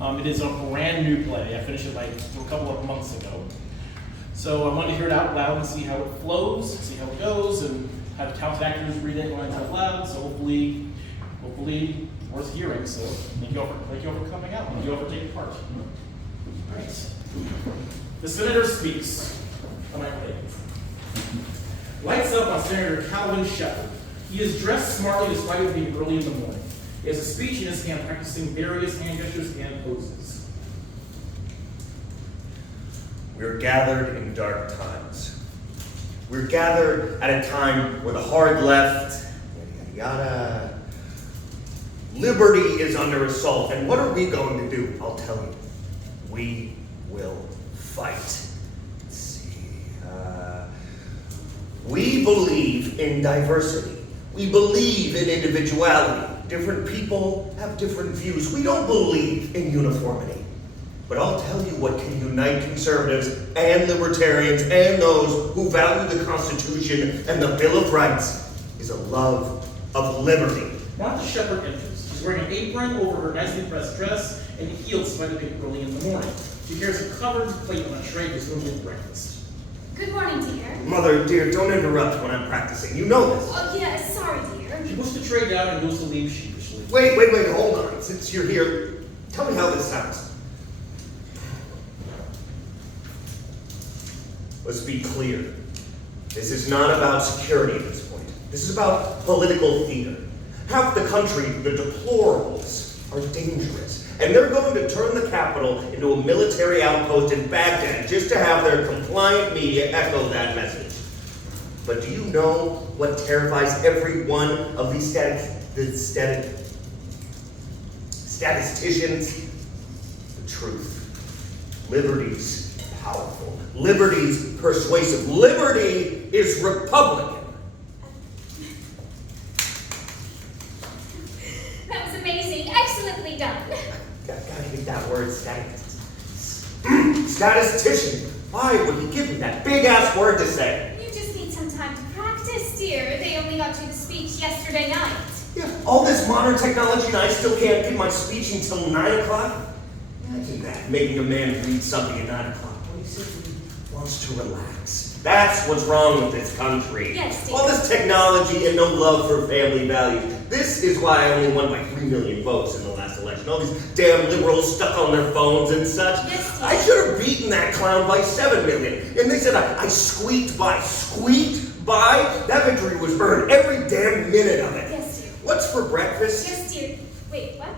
It is a brand new play. I finished it like a couple of months ago. So I wanted to hear it out loud and see how it flows, see how it goes, and have talented actors read it when it's out loud. So hopefully worth hearing. So thank you all for coming out. Thank you all for taking part. All right. The Senator speaks. Am I right? Lights up on Senator Calvin Shepherd. He is dressed smartly despite it being early in the morning. He has a speech in his hand practicing various hand gestures and poses. We're gathered in dark times. We're gathered at a time where the hard left, yada, yada, yada. Liberty is under assault, and what are we going to do? I'll tell you. We will fight. Let's see. We believe in diversity. We believe in individuality. Different people have different views. We don't believe in uniformity. But I'll tell you what can unite conservatives and libertarians and those who value the Constitution and the Bill of Rights is a love of liberty. Martha Shepherd enters. She's wearing an apron over her nicely pressed dress and heels despite it being early in the morning. She carries a covered plate on a tray with room breakfast. Good morning, dear. Mother, dear, don't interrupt when I'm practicing. You know this. Oh, yeah, sorry, dear. She puts the tray down and goes to leave sheepishly. Wait, hold on. Since you're here, tell me how this sounds. Let's be clear. This is not about security at this point. This is about political theater. Half the country, the deplorables, are dangerous. And they're going to turn the Capitol into a military outpost in Baghdad just to have their compliant media echo that message. But do you know what terrifies every one of these statisticians? The truth. Liberty's powerful. Liberty's persuasive. Liberty is Republican. That was amazing. Excellently done. Gotta get that word, statistician. Why would he give me that big-ass word to say? You just need some time to practice, dear. They only got you the speech yesterday night. Yeah, all this modern technology and I still can't give my speech until 9 o'clock? Imagine that, making a man read something at 9 o'clock when he simply wants to relax. That's what's wrong with this country. Yes, dear. All this technology and no love for family values. This is why I only won by 3 million votes in the last election. All these damn liberals stuck on their phones and such. Yes, dear. I should have beaten that clown by 7 million. And they said I squeaked by. That victory was earned, every damn minute of it. Yes, dear. What's for breakfast? Yes, dear. Wait, what?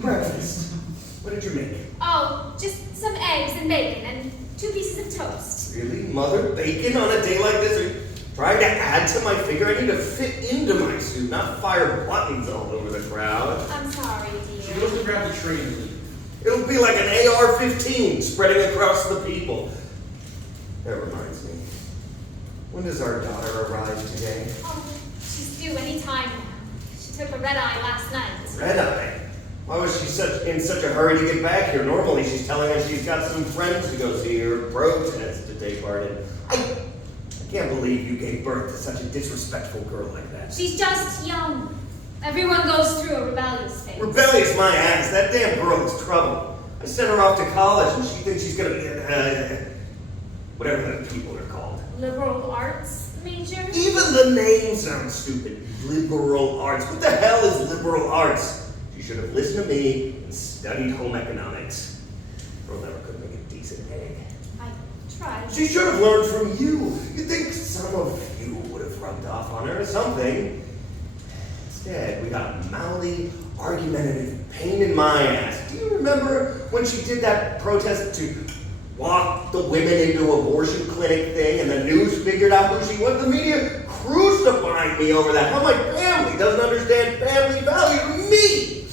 Breakfast. What did you make? Oh, just some eggs and bacon and 2 pieces of toast. Really? Mother? Bacon on a day like this? Are you trying to add to my figure? I need to fit into my suit, not fire buttons all over the crowd. I'm sorry, She dear. goes to grab the tray and leave. It'll be like an AR-15 spreading across the people. That reminds me. When does our daughter arrive today? Oh, she's due any time now. She took a red-eye last night. Red Eye? Why was she in such a hurry to get back here? Normally she's telling us she's got some friends to go see or protest to take part in. I can't believe you gave birth to such a disrespectful girl like that. She's just young. Everyone goes through a rebellious phase. Rebellious my ass. That damn girl is trouble. I sent her off to college and she thinks she's gonna be whatever the people are called. Liberal arts major? Even the name sounds stupid. Liberal arts. What the hell is liberal arts? She should have listened to me and studied home economics. Girl never could make a decent egg. I tried. She should have learned from you. You'd think some of you would have rubbed off on her or something. Instead, we got a mouthy, argumentative pain in my ass. Do you remember when she did that protest to walk the women into abortion clinic thing and the news figured out who she was? The media crucifying me over that. How my family doesn't understand family value. Me!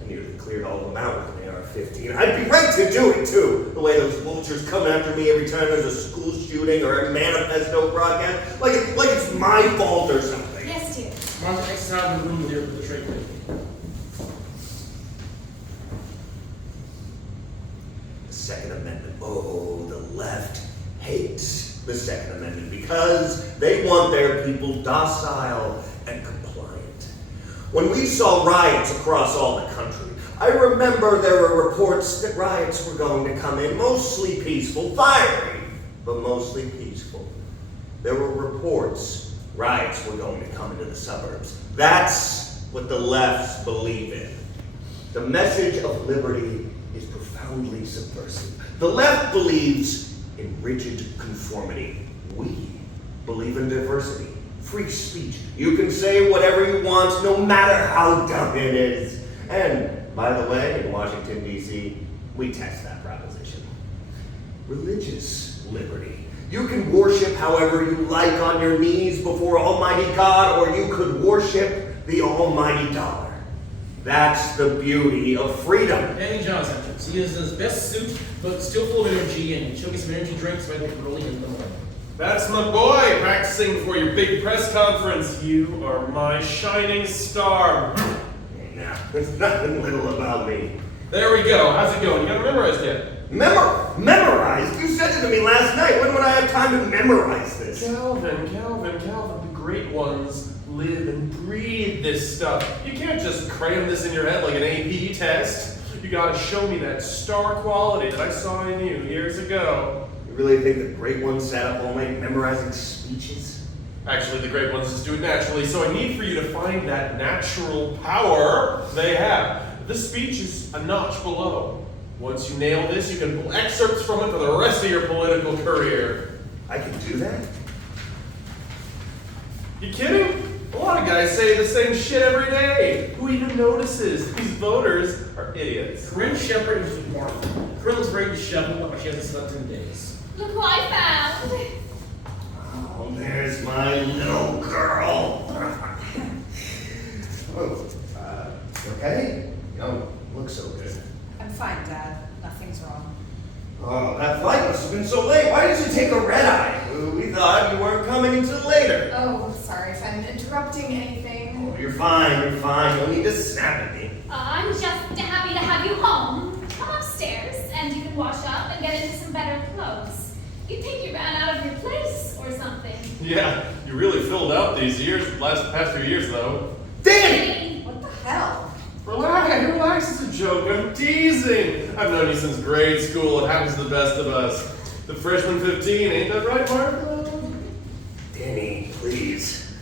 I nearly cleared all of them out with an AR-15. I'd be right to do it, too. The way those vultures come after me every time there's a school shooting or a manifesto broadcast. Like it's my fault or something. Yes, dear. Martha exits out of the room there with the tray plate. The Second Amendment. Oh, the left hates the Second Amendment because they want their people docile and compliant. When we saw riots across all the country, I remember there were reports that riots were going to come in, mostly peaceful, fiery, but mostly peaceful. There were reports riots were going to come into the suburbs. That's what the lefts believe in. The message of liberty is profoundly subversive. The left believes in rigid conformity. We believe in diversity, free speech. You can say whatever you want, no matter how dumb it is. And, by the way, in Washington, D.C., we test that proposition. Religious liberty. You can worship however you like on your knees before Almighty God, or you could worship the almighty dollar. That's the beauty of freedom. Danny John's entrance. He is in his best suit, but still full of energy, and he'll get some energy drinks right early in the morning. That's my boy, practicing for your big press conference. You are my shining star. Now, there's nothing little about me. There we go. How's it going? You got it memorized yet? Memorized? You said it to me last night. When would I have time to memorize this? Calvin. The great ones live and breathe this stuff. You can't just cram this in your head like an AP test. You gotta show me that star quality that I saw in you years ago. You really think the great ones sat up all night memorizing speeches? Actually, the great ones just do it naturally, so I need for you to find that natural power they have. This speech is a notch below. Once you nail this, you can pull excerpts from it for the rest of your political career. I can do that? You kidding? A lot of guys say the same shit every day. Who even notices? These voters are idiots. Corinne Shepard is with Martha. Corinne looks ready to shovel, but she hasn't slept in days. Look who I found. Oh, there's my little girl. Oh, you okay? You don't look so good. I'm fine, Dad. Nothing's wrong. Oh, that flight must have been so late. Why did you take a red eye? We thought you weren't coming until later. Oh, sorry if I'm interrupting anything. Oh, you're fine. You don't need to snap at me. I'm just happy to have you home. Come upstairs and you can wash up and get into some better clothes. You'd think you ran out of your place or something. Yeah, you really filled out these past few years though. Danny! What the hell? Relax, it's a joke. I'm teasing. I've known you since grade school. It happens to the best of us. The freshman 15, ain't that right, Martha? Danny, please.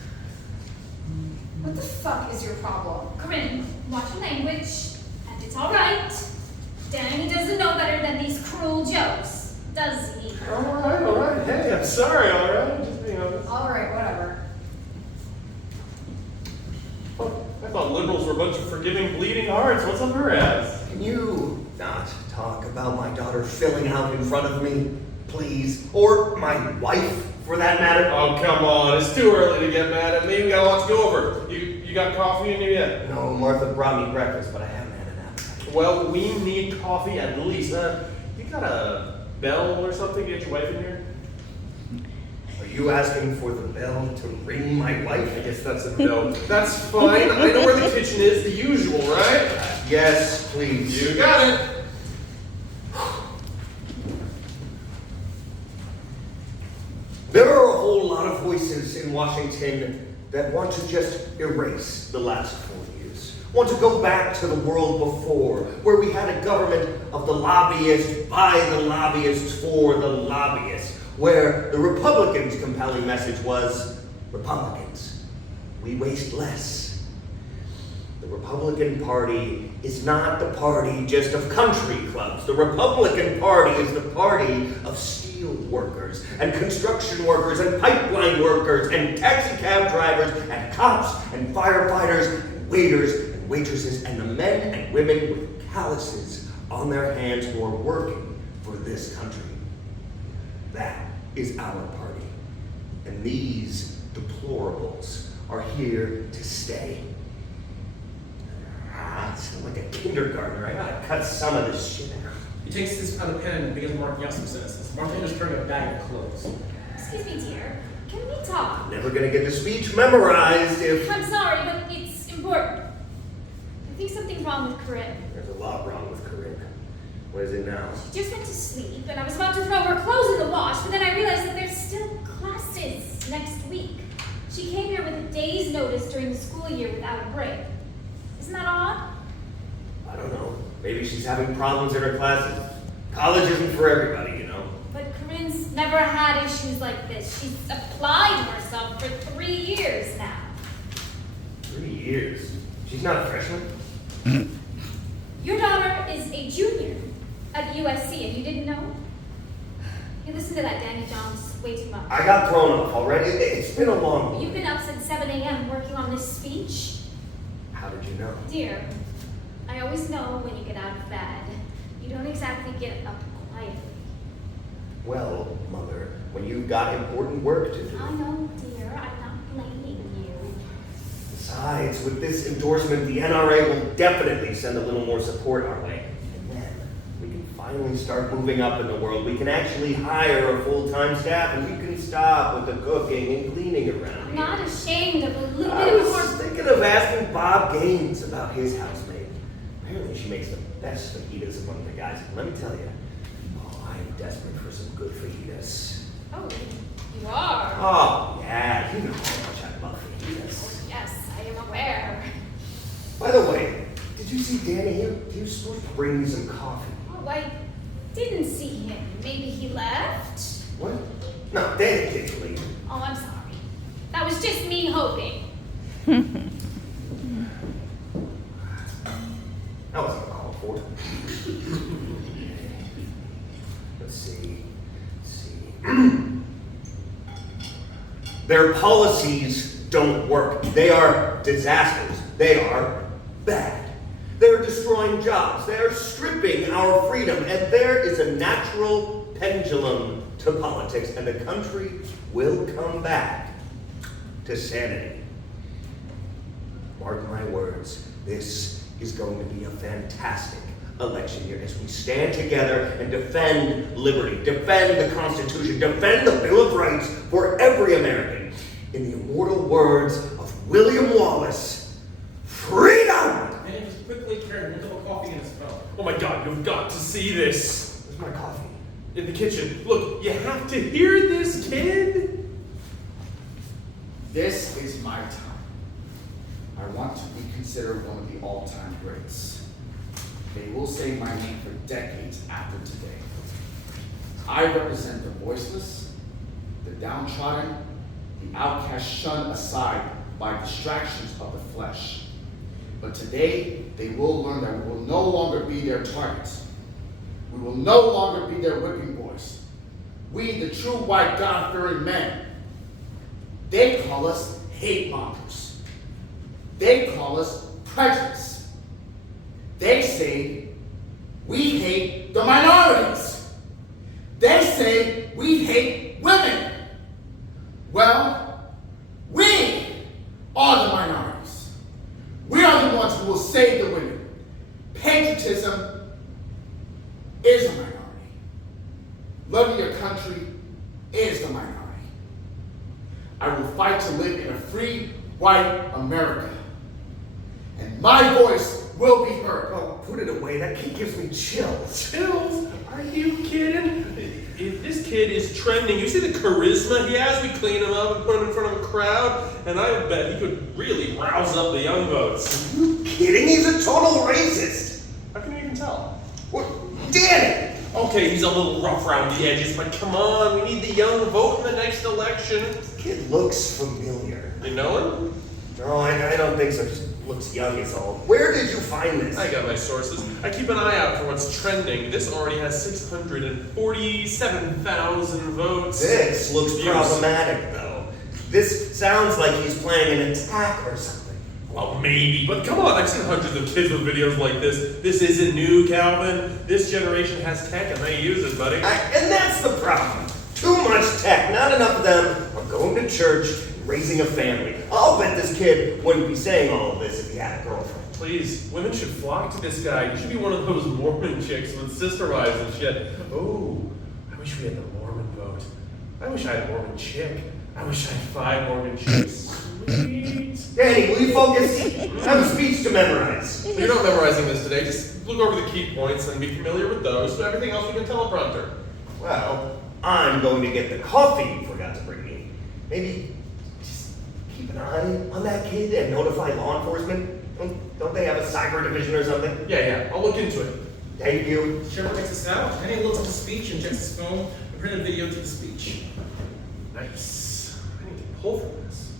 What the fuck is your problem? Corinne, watch your language, and it's all right. Danny doesn't know better than these cruel jokes, does he? All right. Hey, I'm sorry, all right? Just being honest. Alright, whatever. I thought liberals were a bunch of forgiving, bleeding hearts. What's up her ass? Can you not talk about my daughter filling out in front of me, please? Or my wife, for that matter? Oh, come on. It's too early to get mad at me. We got a lot to go over. You got coffee in you yet? No, Martha brought me breakfast, but I haven't had an appetite. Well, we need coffee at least. You got a bell or something to get your wife in here? Are you asking for the bell to ring my wife? I guess that's a no. That's fine. I know where the kitchen is, the usual, right? Yes, please. You got it. There are a whole lot of voices in Washington that want to just erase the last 4 years. Want to go back to the world before, where we had a government of the lobbyists, by the lobbyists, for the lobbyists, where the Republicans' compelling message was, Republicans, we waste less. The Republican Party is not the party just of country clubs. The Republican Party is the party of steel workers and construction workers and pipeline workers and taxi cab drivers and cops and firefighters and waiters and waitresses and the men and women with calluses on their hands who are working for this country. That is our party. And these deplorables are here to stay. I sound like a kindergartner. I gotta cut some of this shit out. He takes this out of pen and begins marking out some sentences. Martha is carrying a bag of clothes. Excuse me, dear. Can we talk? Never gonna get the speech memorized if... I'm sorry, but it's important. I think something's wrong with Corinne. There's a lot wrong with Corinne. What is it now? She just went to sleep, and I was about to throw her clothes in the wash, but then I realized that there's still classes next week. She came here with a day's notice during the school year without a break. Isn't that odd? I don't know. Maybe she's having problems in her classes. College isn't for everybody, you know. But Corinne's never had issues like this. She's applied herself for 3 years now. 3 years? She's not a freshman? Your daughter is a junior at USC, and you didn't know? You listen to that Danny Johns way too much. I got thrown off already. It's been a long week. You've been up since 7 a.m. working on this speech? How did you know? Dear, I always know when you get out of bed. You don't exactly get up quietly. Well, Mother, when you've got important work to do. I know, dear. I'm not blaming you. Besides, with this endorsement, the NRA will definitely send a little more support our way. And then we can finally start moving up in the world. We can actually hire a full-time staff, and we can stop with the cooking and cleaning around I'm here. not ashamed of a little I bit of was more. just thinking of asking Bob Gaines about his housemaid. Apparently she makes the best fajitas among the guys. Let me tell you, I'm desperate for some good fajitas. Oh, you are? Oh, yeah, you know how much I love fajitas. Yes, I am aware. By the way, did you see Danny? He was supposed to bring me some coffee. Oh, I didn't see him. Maybe he left? What? No, Danny didn't leave. Oh, I'm sorry. That was just me hoping. That wasn't called for. Let's see. Their policies don't work. They are disasters. They are bad. They're destroying jobs. They're stripping our freedom. And there is a natural pendulum to politics, and the country will come back to sanity. Mark my words, this is going to be a fantastic election year as we stand together and defend liberty, defend the Constitution, defend the Bill of Rights for every American. In the immortal words of William Wallace, freedom! And he just quickly carried a cup of coffee in his phone. Oh my God, you've got to see this. Where's my coffee? In the kitchen. Look, you have to hear this, kid. This is my time. I want to be considered one of the all-time greats. They will say my name for decades after today. I represent the voiceless, the downtrodden, the outcast shunned aside by distractions of the flesh. But today, they will learn that we will no longer be their targets. We will no longer be their whipping boys. We, the true white God-fearing men. They call us hate mongers. They call us prejudice. They say we hate the minorities. They say we hate women. Well, we are the minorities. We are the ones who will save the women. Patriotism is a minority. Loving your country is the minority. I will fight to live in a free, white America. And my voice will be heard. Oh, put it away. That kid gives me chills. Chills? Are you kidding? If this kid is trending, you see the charisma he has? We clean him up and put him in front of a crowd, and I bet he could really rouse up the young votes. Are you kidding? He's a total racist. How can you even tell? What? Danny! Okay, he's a little rough around the edges, but come on, we need the young vote in the next election. This kid looks familiar. You know him? No, I don't think so. Just looks young is all. Where did you find this? I got my sources. I keep an eye out for what's trending. This already has 647,000 votes. This looks Views. problematic, though. This sounds like he's planning an attack or something. Well, maybe, but come on, I've seen hundreds of kids with videos like this. This isn't new, Calvin. This generation has tech and they use it, buddy. And that's the problem. Too much tech. Not enough of them are going to church and raising a family. I'll bet this kid wouldn't be saying all of this if he had a girlfriend. Please, women should flock to this guy. You should be one of those Mormon chicks with sister wives and shit. Oh, I wish we had the Mormon vote. I wish I had a Mormon chick. I wish I had 5 Mormon chicks. Sweet. Danny, will you focus? I have a speech to memorize. You're not memorizing this today. Just look over the key points and be familiar with those. So everything else we can teleprompter. Well, I'm going to get the coffee you forgot to bring me. Maybe just keep an eye on that kid and notify law enforcement. Don't they have a cyber division or something? Yeah, I'll look into it. Thank you. Shepard checks this out. Danny looks at the speech and checks his phone and printed a video to the speech. Nice. I need to pull from this.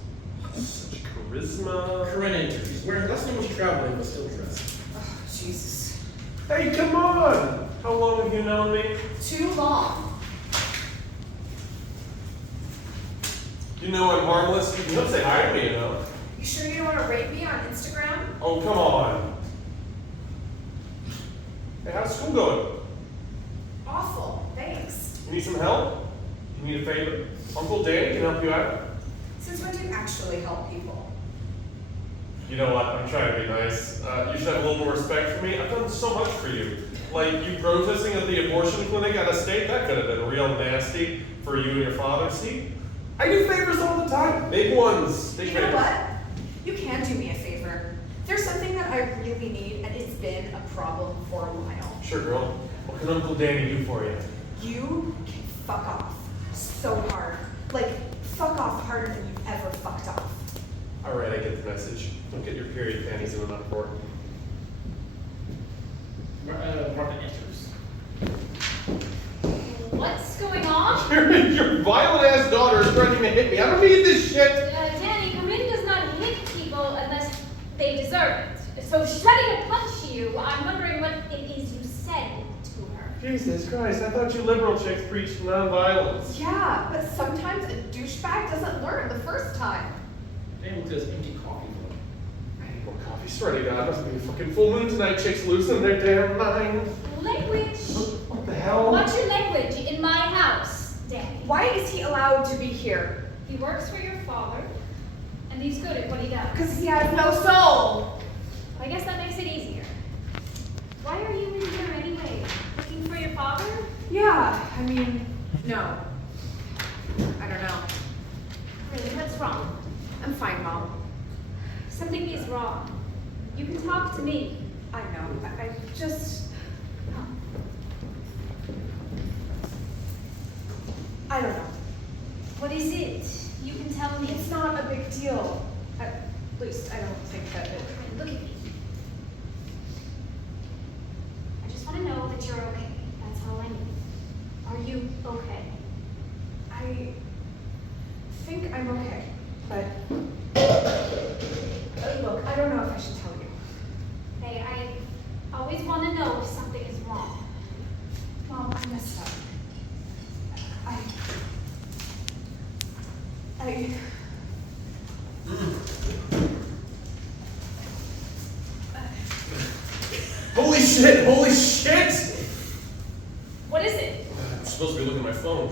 Such charisma. Corinne, she's wearing less than what she's traveling, but still dressed. Oh, Jesus. Hey, come on! How long have you known me? Too long. You know I'm harmless. You can come say hi to me, you know. You sure you don't want to rate me on Instagram? Oh, come on. Hey, how's school going? Awful. Thanks. You need some help? You need a favor? Uncle Danny can help you out. Since when do you actually help people? You know what? I'm trying to be nice. You should have a little more respect for me. I've done so much for you. Like you protesting at the abortion clinic out of state, that could have been real nasty for you and your father. See? I do favors all the time. Big ones. Big You know favors. what? You can do me a favor. There's something that I really need, and it's been a problem for a while. Sure, girl. What can Uncle Danny do for you? You can fuck off so hard. Like, fuck off harder than you've ever fucked off. Alright, I get the message. Don't get your period panties in an uproar. Martin enters. What's going on? Your violent ass daughter is threatening to hit me. I don't need this shit. Danny, Corinne does not hit people unless they deserve it. So she's ready to punch you. I'm wondering what it is you said to her. Jesus Christ, I thought you liberal chicks preached nonviolence. Yeah, but sometimes a douchebag doesn't learn the first time. Danny looked at his empty coffee mug. I need more coffee. Swear to God, must be a fucking full moon tonight. Chicks losing their damn mind. Language. What the hell? Watch your language in my house, Danny. Why is he allowed to be here? He works for your father, and he's good at what he does. Because he has no soul. I guess that makes it easier. Why are you in here anyway? Looking for your father? Yeah, I mean, no. I don't know. Really, what's wrong? I'm fine, Mom. Something is wrong. You can talk to me. I know. I just... I don't know. What is it? You can tell me. It's not a big deal. At least I don't think that it... Look at me. I just want to know that you're okay. That's all I need. Are you okay? I think I'm okay, but... look, I don't know if I should tell you. Hey, I always want to know if something is wrong. Mom, I messed up. Holy shit! Holy shit! What is it? I'm supposed to be looking at my phone.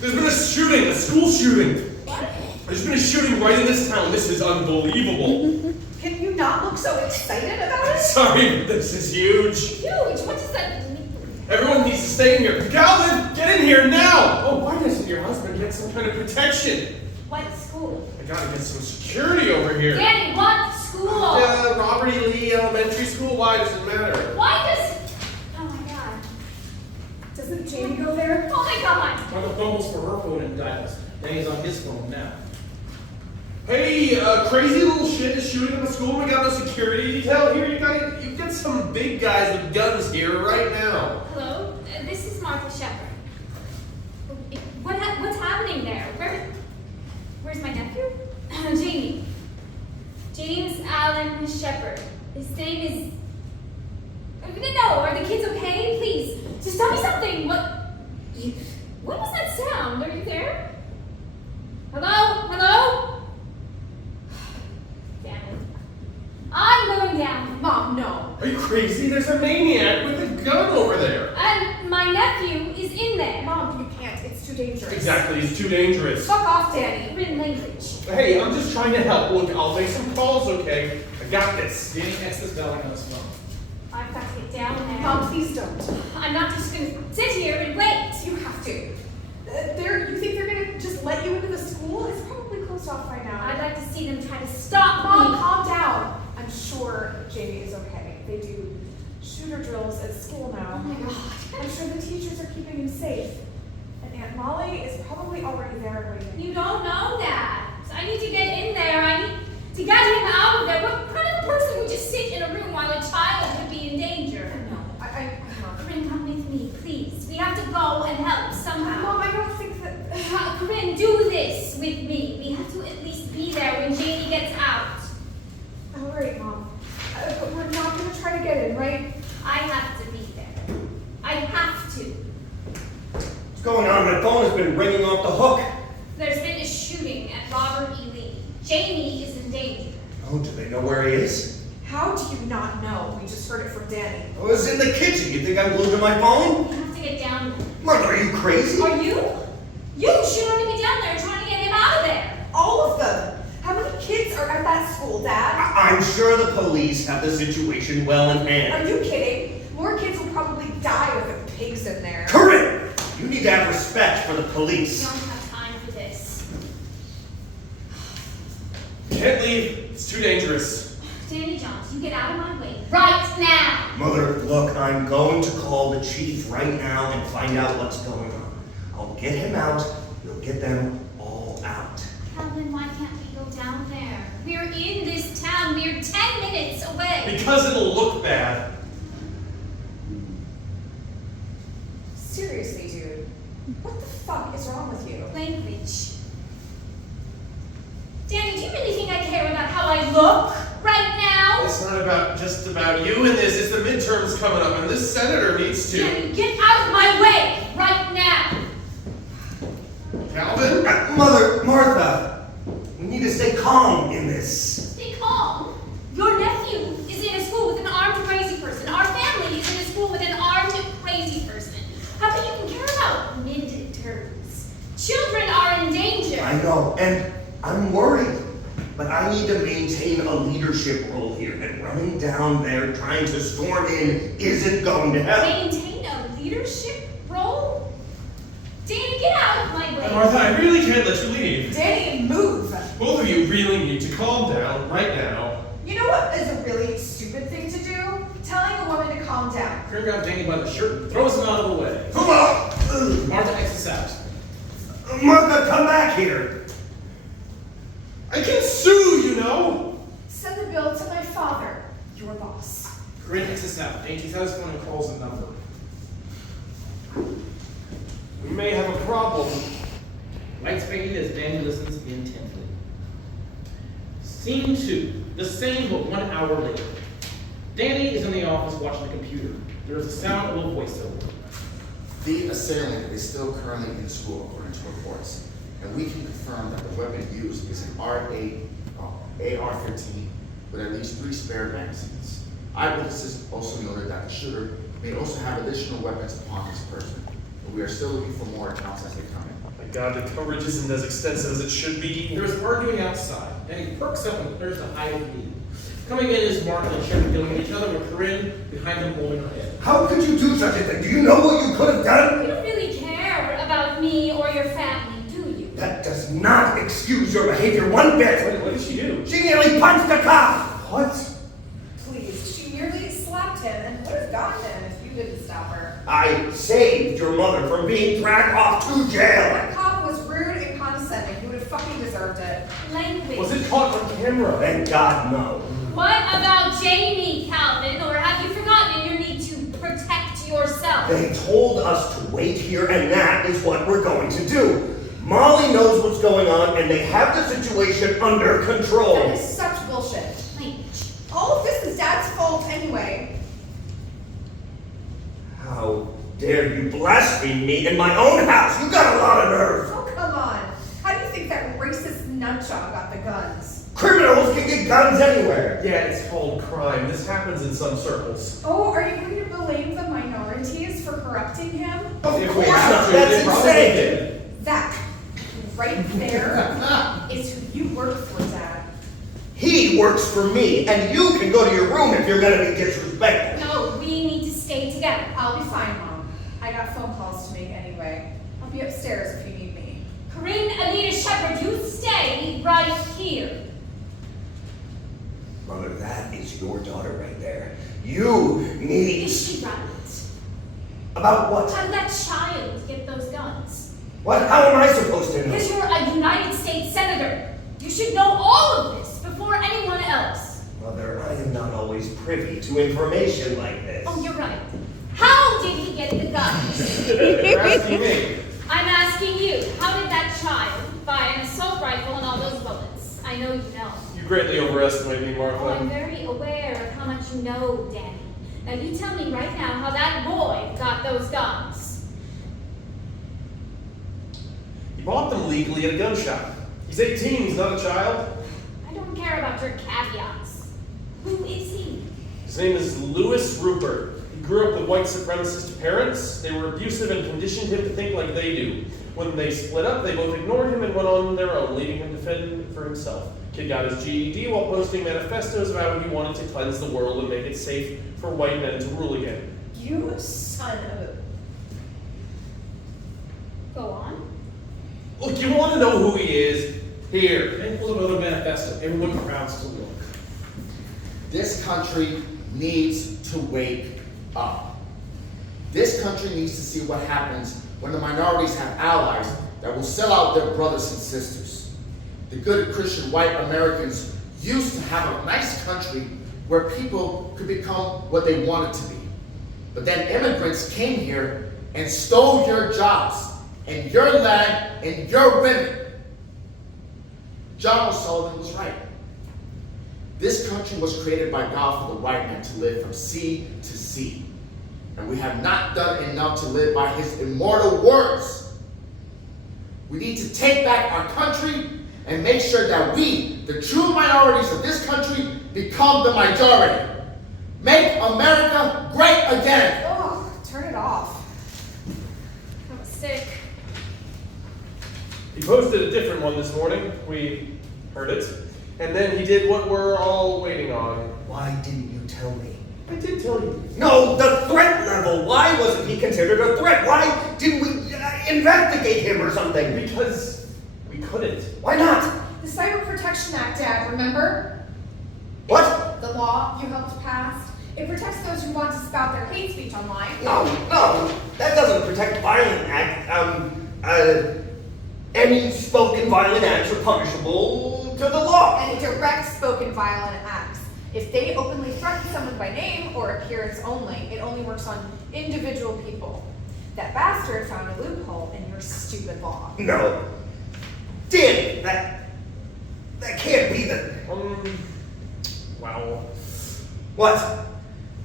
There's been a shooting, a school shooting. What? There's been a shooting right in this town. This is unbelievable. Can you not look so excited about it? Sorry, this is huge. Huge. What does that mean? Everyone needs to stay in here. Calvin, get in here now! Oh, why doesn't your husband get some kind of protection? What school? I gotta get some security over here. Danny, what school? Robert E. Lee Elementary School. Why does it matter? Why does... Oh my god. Doesn't Jamie go there? Oh my god. One of the fumbles for her phone and dials. Danny's on his phone now. Hey, crazy little shit is shooting in the school. We got no security detail here. You got some big guys with guns here right now. Hello, this is Martha Shepard. What's happening there? Where's my nephew? Jamie. James Allen Shepard. His name is... No, are the kids okay? Please, just tell me something. What was that sound? Are you there? Hello? Hello? Damn it. I'm going down. Mom, no. Are you crazy? There's a maniac with a gun over there. And my nephew is in there. Mom, you can't. It's too dangerous. Exactly, he's too dangerous. Fuck off, Danny. Written language. Hey, I'm just trying to help. Look, I'll make some calls, okay? I got this. Danny X's dialing on his phone. I've got to get down there. Mom, please don't. I'm not just going to sit here and wait. You have to. You think they're gonna just let you into the school? It's probably closed off by now. I'd like to see them try to stop Mom, me. calm down. I'm sure Jamie is okay. They do shooter drills at school Oh now. my god. I'm sure the teachers are keeping him safe. And Aunt Molly is probably already there waiting. You don't know that. So I need to get in there. I need to get him out of there. What kind of a person would just going on? My phone has been ringing off the hook. There's been a shooting at Robert E. Lee. Jamie is in danger. Oh, do they know where he is? How do you not know? We just heard it from Danny. I was in the kitchen. You think I'm glued to my phone? You have to get down there. Martha, are you crazy? Are you? You should already be down there trying to get him out of there. All of them. How many kids are at that school, Dad? I'm sure the police have the situation well in hand. Are you kidding? More kids will probably die with the pigs in there. Corinne! You need to have respect for the We police. don't have time for this. Can't leave. It's too dangerous. Danny Johns, you get out of my way right now. Mother, look, I'm going to call the chief right now and find out what's going on. I'll get him out. You'll get them all out. Calvin, why can't we go down there? We're in this town. We're 10 minutes away. Because it'll look bad. Seriously, dude. What the fuck is wrong with you? Language. Danny, do you really think I care about how I look right now? It's not just about you in this. It's the midterms coming up, and this senator needs to. Danny, get out of my way right now. Calvin? Mother, Martha, we need to stay calm in this. Stay calm. Your nephew is in a school with an armed crazy person. Our family is in a school with an armed crazy person. How can you even care about midterms? Children are in danger. I know, and I'm worried. But I need to maintain a leadership role here, and running down there trying to storm in isn't going to help. Maintain a leadership role? Danny, get out of my way. Martha, I really can't let you leave. Danny, move! Both of you really need to calm down right now. You know what is a really stupid thing to do? Telling a woman to calm down. Karen grabs Danny by the shirt and throws him out of the way. Come on! Martha exits out. Martha, come back here! I can sue, you know. Send the bill to my father, your boss. Corinne exits out. Danny takes out his phone and calls a number. We may have a problem. Lights fade as Danny listens intently. Scene 2. The same but 1 hour later. Danny is in the office watching the computer. There is a sound of a voiceover. The assailant is still currently in school, according to reports, and we can confirm that the weapon used is an AR-15 with at least 3 spare magazines. Eyewitnesses also noted that the shooter may also have additional weapons upon his person, but we are still looking for more accounts as they come in. My God, the coverage isn't as extensive as it should be. There is arguing outside. Danny perks up and clears the hide need. Coming in is Martha and Shepard dealing with each other with Corinne behind them holding her head. How could you do such a thing? Do you know what you could have done? You don't really care about me or your family, do you? That does not excuse your behavior one bit. What did she do? She nearly punched a cop. What? Please, she nearly slapped him and would have gotten him if you didn't stop her. I saved your mother from being dragged off to jail. That cop was rude and condescending. He would have fucking deserved it. Language. Was it caught on camera? Thank God, no. What about Jamie, Calvin? Or have you forgotten your need to protect yourself? They told us to wait here, and that is what we're going to do. Molly knows what's going on, and they have the situation under control. That is such bullshit. Language. All of this is Dad's fault anyway. How dare you blaspheme me in my own house? You got a lot of nerve. Oh, come on. How do you think that racist nutjob got the guns? Criminals can get guns anywhere. Yeah, it's called crime. This happens in some circles. Oh, are you going to blame the minorities for corrupting him? Of If we course have not. to, That's they probably insane. did. That right there is who you work for, Dad. He works for me, and you can go to your room if you're gonna be disrespectful. No, we need to stay together. I'll be fine, Mom. I got phone calls to make anyway. I'll be upstairs if you need me. Corinne, Anita, Shepard, you stay right here. Mother, that is your daughter right there. You need... Is she right? About what? How did that child get those guns? What? How am I supposed to know? Because you're a United States Senator. You should know all of this before anyone else. Mother, I am not always privy to information like this. Oh, you're right. How did he get the guns? You're asking me. I'm asking you, how did that child buy an assault rifle and all those bullets? I know you know. You greatly overestimate me, Martha. Oh, I'm very aware of how much you know, Danny. Now you tell me right now how that boy got those guns. bought them legally at a gun shop. He's 18, he's not a child. I don't care about your caveats. Who is he? His name is Louis Rupert. He grew up with white supremacist parents. They were abusive and conditioned him to think like they do. When they split up, they both ignored him and went on their own, leaving him to fend for himself. Kid got his GED while posting manifestos about how he wanted to cleanse the world and make it safe for white men to rule again. You son of a... Go on. Look, you want to know who he is? Here. And pull another manifesto. Everyone crowds to look. This country needs to wake up. This country needs to see what happens when the minorities have allies that will sell out their brothers and sisters. The good Christian white Americans used to have a nice country where people could become what they wanted to be. But then immigrants came here and stole your jobs and your land and your women. John O'Sullivan was right. This country was created by God for the white man to live from sea to sea. And we have not done enough to live by his immortal words. We need to take back our country and make sure that we, the true minorities of this country, become the majority. Make America great again. Oh, turn it off. I was sick. He posted a different one this morning. We heard it. And then he did what we're all waiting on. Why didn't you tell me? I did tell you. No, the threat level. Why wasn't he considered a threat? Why didn't we investigate him or something? Because we couldn't. Why not? The Cyber Protection Act, Dad, remember? What? The law you helped pass. It protects those who want to spout their hate speech online. No, that doesn't protect violent acts. Any spoken violent acts are punishable to the law. Any direct spoken violent acts. If they openly threaten someone by name or appearance only, it only works on individual people. That bastard found a loophole in your stupid law. No. Danny, that can't be the... Wow. What?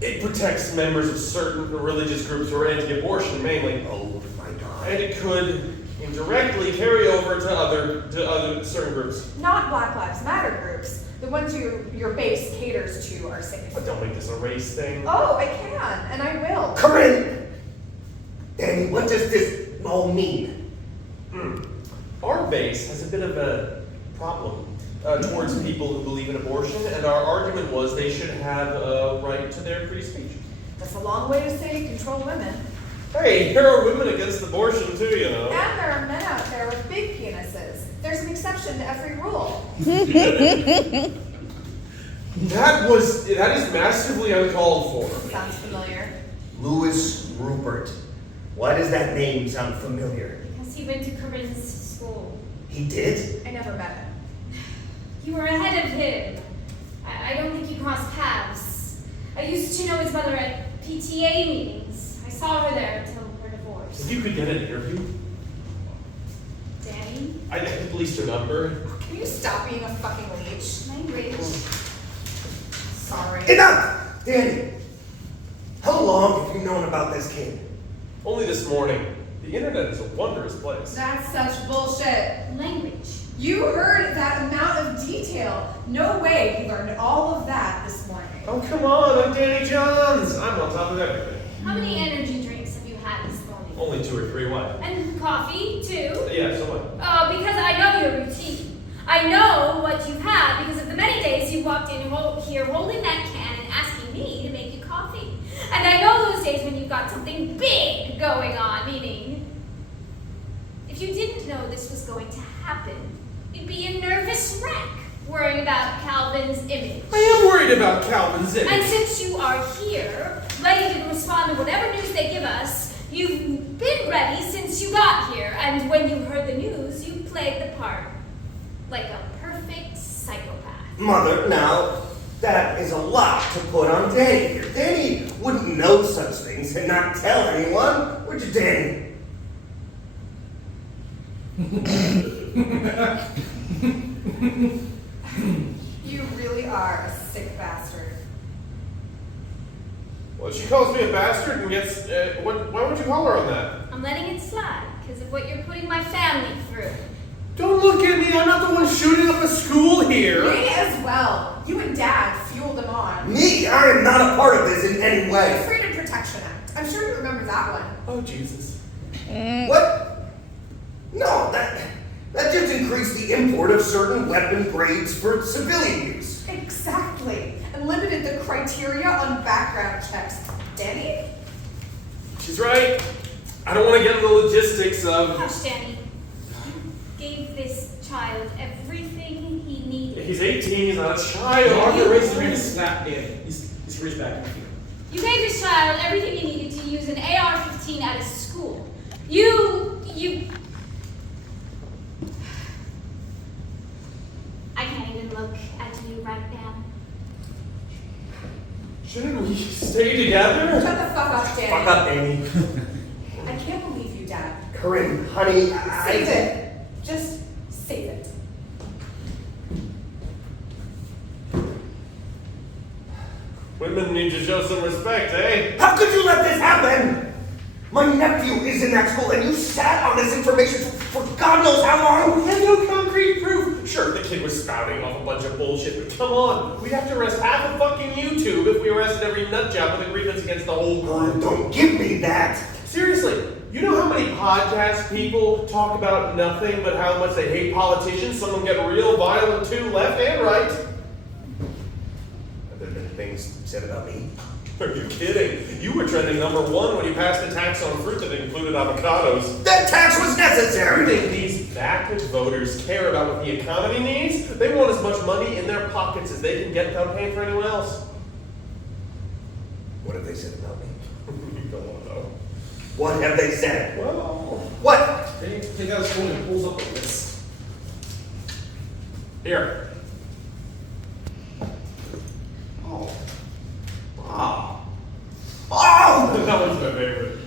It protects members of certain religious groups who are anti-abortion, mainly. Oh my God. And it could indirectly carry over to other certain groups. Not Black Lives Matter groups. The ones your base caters to are safe. But don't make this a race thing. Oh, I can, and I will. Corinne! Danny, what does this all mean? Our base has a bit of a problem towards people who believe in abortion, and our argument was they should have a right to their free speech. That's a long way to say control women. Hey, there are women against abortion too, you know. And there are men out there with big penises. There's an exception to every rule. That is massively uncalled for. Sounds familiar. Louis Rupert. Why does that name sound familiar? Because he went to Corinne's school. He did? I never met him. You were ahead of him. I don't think you crossed paths. I used to know his mother at PTA meetings. I saw her there until her divorce. If you could get an interview, Danny? I'd at least your number. Can you stop being a fucking leech? Language. Sorry. Enough! Danny, how long have you known about this kid? Only this morning. The internet is a wondrous place. That's such bullshit. Language. You heard that amount of detail. No way he learned all of that this morning. Oh, come on, I'm Danny Johns. I'm on top of everything. How many energy drinks have you had this morning? Only 2 or 3, what? And coffee, too? Yeah, so what? Because I know your routine. I know what you've had because of the many days you walked in here holding that can and asking me to make you coffee. And I know those days when you've got something big going on, meaning if you didn't know this was going to happen, you'd be a nervous wreck worrying about Calvin's image. I am worried about Calvin's image. And since you are here, ready to respond to whatever news they give us, you've been ready since you got here. And when you heard the news, you played the part like a perfect psychopath. Mother, now, that is a lot to put on Danny here. Danny wouldn't know such things and not tell anyone, would you, Danny? You really are a sick bastard. Well, she calls me a bastard and gets. Why would you call her on that? I'm letting it slide because of what you're putting my family through. Don't look at me. I'm not the one shooting up a school here. Me as well. You and Dad fueled them on. Me? I am not a part of this in any The way. Freedom Protection Act. I'm sure you remember that one. Oh Jesus. What? No, that just increased the import of certain weapon grades for civilian use. Exactly. And limited the criteria on background checks. Danny? She's right. I don't want to get into the logistics of. Hush, Danny. You gave this child everything he needed. He's 18. He's not a child. Margaret raises her hand to slap Danny. He's reached back in the field. You gave this child everything he needed to use an AR-15 at his school. You... I can't even look at you right now. Shouldn't we stay together? Shut the fuck up, Danny. Fuck up, Amy. I can't believe you, Dad. Corinne, honey, Save it. Just save it. Women need to show some respect, eh? How could you let this happen? My nephew is in that school and you sat on this information for God knows how long. We had no concrete proof. Sure, the kid was spouting off a bunch of bullshit, but come on. We'd have to arrest half of fucking YouTube if we arrested every nutjob with a grievance against the whole group. Don't give me that. Seriously, you know how many podcast people talk about nothing but how much they hate politicians? Some of them get real violent too, left and right. Have there been things said about me? Are you kidding? You were trending #1 when you passed a tax on fruit that included avocados. That tax was You necessary. think these vapid voters care about what the economy needs? They want as much money in their pockets as they can get without paying for anyone else. What have they said about me? You don't want to know. What have they said? Well, What? Danny takes out his phone and pulls up a list. here. Oh. Oh. Oh! That one's my favorite.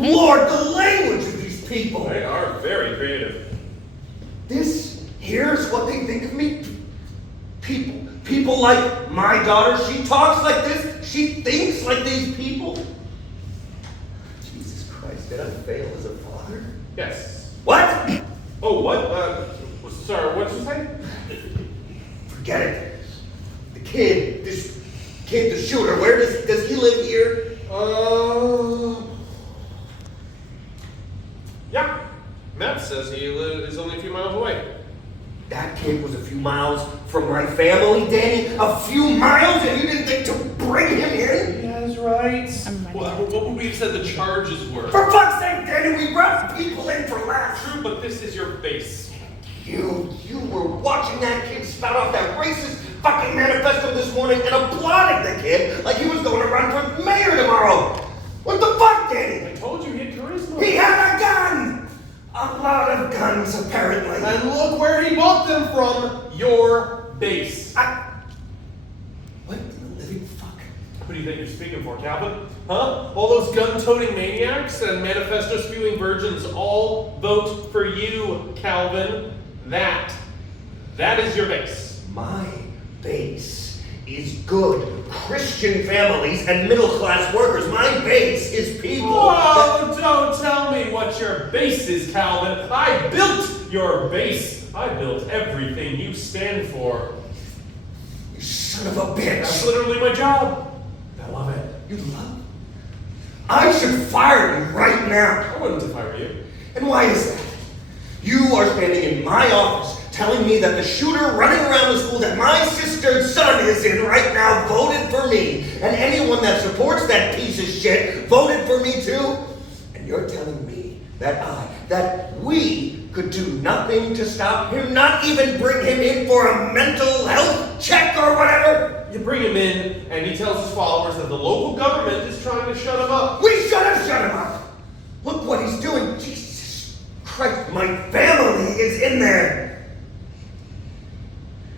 Lord, the language of these people. They are very creative. This here's what they think of me. People like my daughter. She talks like this. She thinks like these people. Jesus Christ, did I fail as a father? Yes. What? Oh, what? Sorry, what did you say? Forget it. The kid, this kid, the shooter, where does he live here? Yeah. Map says he is only a few miles away. That kid was a few miles from my family, Danny. A few miles, and you didn't think to bring him in? Yeah, that's right. What would we have said the charges were? For fuck's sake, Danny, we brought people in for laughs. True, but this is your base. You were watching that kid spout off that racist fucking manifesto this morning and applauding the kid like he was going to run for mayor tomorrow. What the fuck, Danny? I told you he had charisma. He had a gun! A lot of guns, apparently. And look where he bought them from. Your base. What in the living fuck? Who do you think you're speaking for, Calvin? Huh? All those gun-toting maniacs and manifesto-spewing virgins all vote for you, Calvin. That is your base. My base is good Christian families and middle-class workers. My base is people. Oh, don't tell me what your base is, Calvin. I built your base. I built everything you stand for. You son of a That's bitch. literally my job. I love it. You love? I should fire you right now. I wouldn't fire you. And why is that? You are standing in my office telling me that the shooter running around the school that my sister's son is in right now voted for me. And anyone that supports that piece of shit voted for me too. And you're telling me that we could do nothing to stop him, not even bring him in for a mental health check or whatever? You bring him in, and he tells his followers that the local government is trying to shut him up. We should have shut him up. Look what he's doing. Jesus Christ, my family is in there.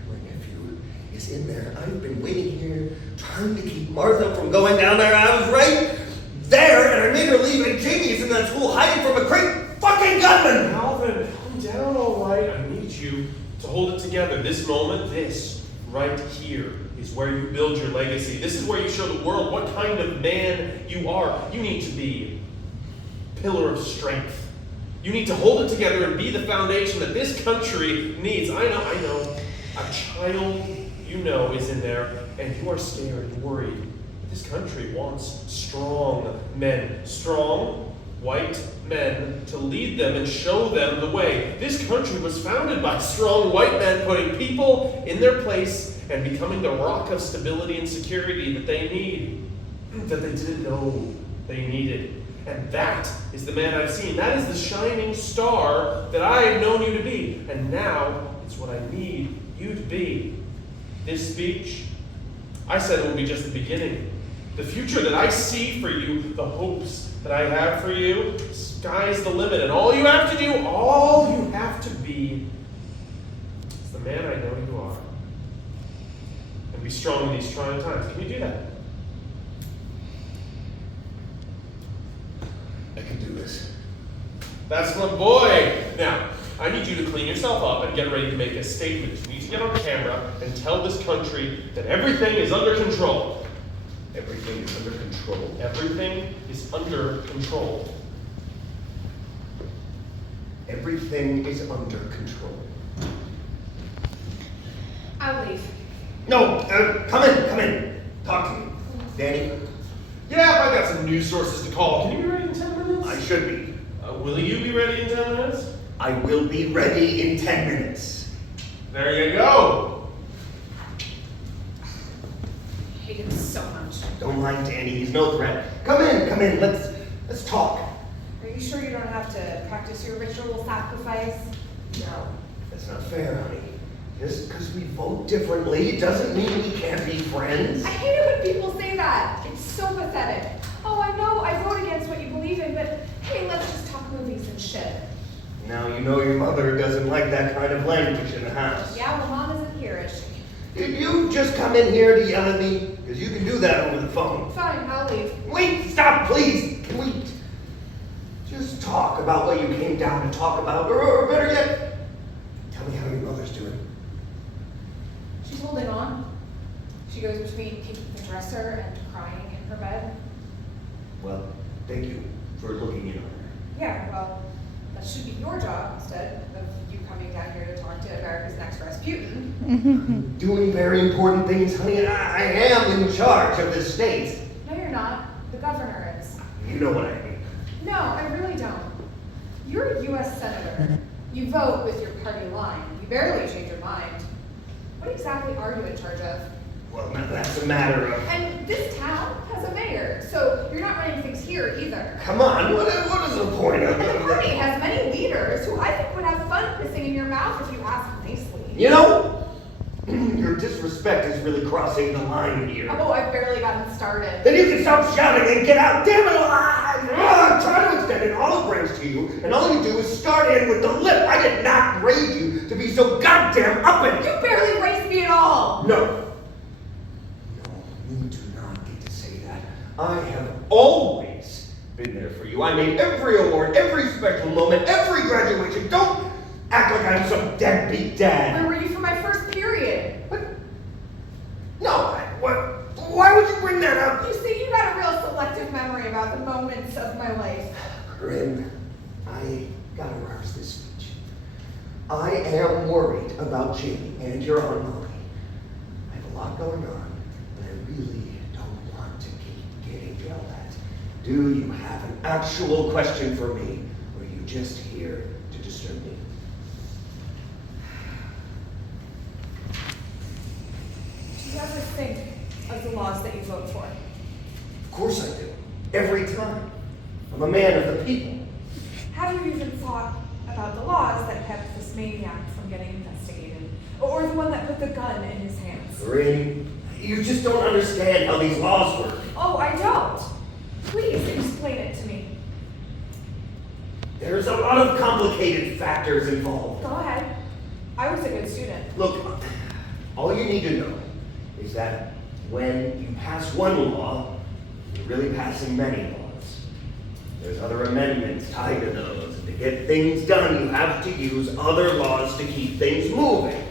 My nephew is in there. I've been waiting here, trying to keep Martha from going down there. I was right there, and I made her leave, and Jamie is in that school hiding from a great fucking gunman. Calvin, calm down, all right? I need you to hold it together. This moment, this right here, is where you build your legacy. This is where you show the world what kind of man you are. You need to be a pillar of strength. You need to hold it together and be the foundation that this country needs. I know. A child you know is in there, and you are scared and worried. This country wants strong men, strong white men to lead them and show them the way. This country was founded by strong white men putting people in their place and becoming the rock of stability and security that they need, that they didn't know they needed. And that is the man I've seen. That is the shining star that I have known you to be. And now it's what I need you to be. This speech, I said it will be just the beginning. The future that I see for you, the hopes that I have for you, sky's the limit. And all you have to do, all you have to be, is the man I know you are. And be strong in these trying times. Can you do that? I can do this. That's my boy. Now, I need you to clean yourself up and get ready to make a statement. You need to get on camera and tell this country that everything is under control. Everything is under control. Everything is under control. Everything is under control. I'll leave. No, come in. Talk to me. Danny, Yeah, I got some news sources to call. Can you be ready in 10 minutes? I should be. Will you be ready in 10 minutes? I will be ready in 10 minutes. There you go. I hate him so much. Don't mind Danny, he's no threat. Come in, let's talk. Are you sure you don't have to practice your ritual sacrifice? No, that's not fair, honey. Just because we vote differently doesn't mean we can't be friends. I hate it when people say that. It's so pathetic. Oh, I know I vote against what you believe in, but hey, let's just talk movies and shit. Now you know your mother doesn't like that kind of language in the house. Yeah, well, Mom isn't here, is she? Did you just come in here to yell at me? Because you can do that over the phone. Fine, I'll leave. Wait, stop, please. Can we just talk about what you came down to talk about? Or better yet, tell me how your mother's doing. She's holding on. She goes between kicking the dresser and crying in her bed. Well, thank you for looking in on her. Yeah, well, that should be your job instead of you coming down here to talk to America's next Rasputin. Doing very important things, honey. I am in charge of this state. No, you're not. The governor is. You know what I mean. No, I really don't. You're a U.S. senator. You vote with your party line. You barely change your mind. What exactly are you in charge of? Well, now that's a matter of... And this town has a mayor, so you're not running things here either. Come on, what is the point of And the party has many leaders who I think would have fun pissing in your mouth if you ask nicely. You know, your disrespect is really crossing the line here. Oh, I've barely gotten started. Then you can stop shouting and get out. Damn it, I'm trying to extend an olive branch to you, and all you do is start in with the lip. I did not raise you to be so goddamn uppity. You barely raised me at all. No, you do not get to say that. I have always been there for you. I made every award, every special moment, every graduation. Don't act like I'm some deadbeat dad. Where were you for my first period? What? No, why would you bring that up? You see, you got a real selective memory about the moments of my life. Corinne, I gotta rehearse this speech. I am worried about Jamie and your Aunt Molly. I have a lot going on, and I really don't want to keep getting yelled at. Do you have an actual question for me, or are you just here to disturb me? Do you ever think of the laws that you vote for? Of course I do. Every time. I'm a man of the people. Have you even thought about the laws that kept this maniac from getting investigated? Or the one that put the gun in his hands? Corinne, you just don't understand how these laws work. Oh, I don't. Please explain it to me. There's a lot of complicated factors involved. Go ahead. I was a good student. Look, all you need to know is that when you pass one law, you're really passing many laws. There's other amendments tied to those. And to get things done, you have to use other laws to keep things moving.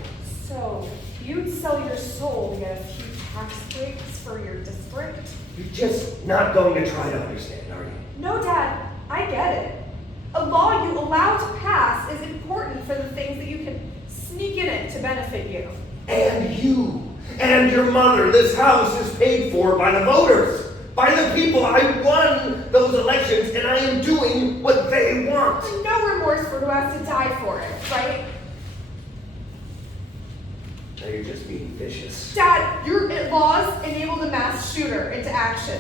So, you'd sell your soul to get a few tax breaks for your district? You're just not going to try to understand, are you? No, Dad, I get it. A law you allow to pass is important for the things that you can sneak in it to benefit you. And you, and your mother. This house is paid for by the voters, by the people. I won those elections, and I am doing what they want. No remorse for who has to die for it, right? Now you're just being vicious. Dad, your laws enabled a mass shooter into action.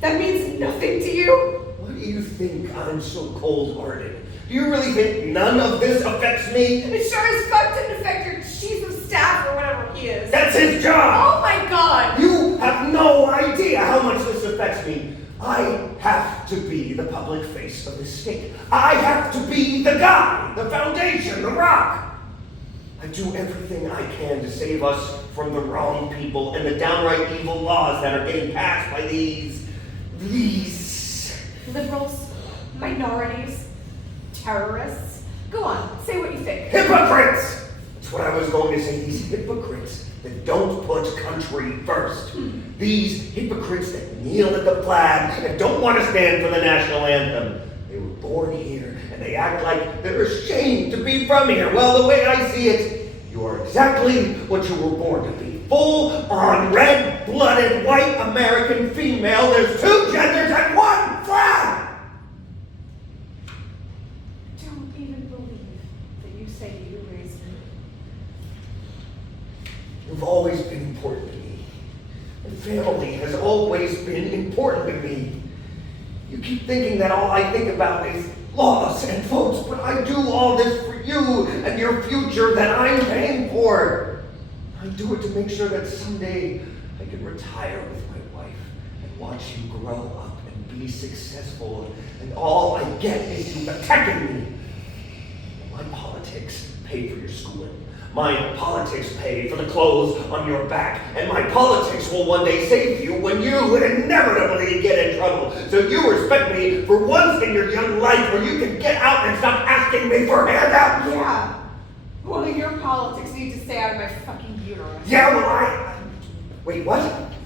That means nothing to you? Why do you think I'm so cold-hearted? Do you really think none of this affects me? It sure as fuck didn't affect your chief of staff or whatever he is. That's his job! Oh my god! You have no idea how much this affects me. I have to be the public face of this state. I have to be the guy, the foundation, the rock. I do everything I can to save us from the wrong people and the downright evil laws that are getting passed by these liberals, minorities, terrorists. Go on, say what you think. hypocrites! That's what I was going to say. These hypocrites that don't put country first. These hypocrites that kneel at the flag and don't want to stand for the national anthem. They were born here and they act like they're ashamed to be from here. Well, the way I see it, you are exactly what you were born to be. Full-on red-blooded white American female. There's two genders and one flag! I don't even believe that you say you raised me. You've always been important to me. And family has always been important to me. You keep thinking that all I think about is laws and votes, but I do all this for you and your future that I'm paying for. I do it to make sure that someday I can retire with my wife and watch you grow up and be successful, and all I get is you attacking me. My politics pay for your schooling. My politics pay for the clothes on your back. And my politics will one day save you when you inevitably get in trouble. So you respect me for once in your young life where you can get out and stop asking me for handouts. Yeah. Well, your politics need to stay out of my fucking uterus. Yeah, well, wait, what?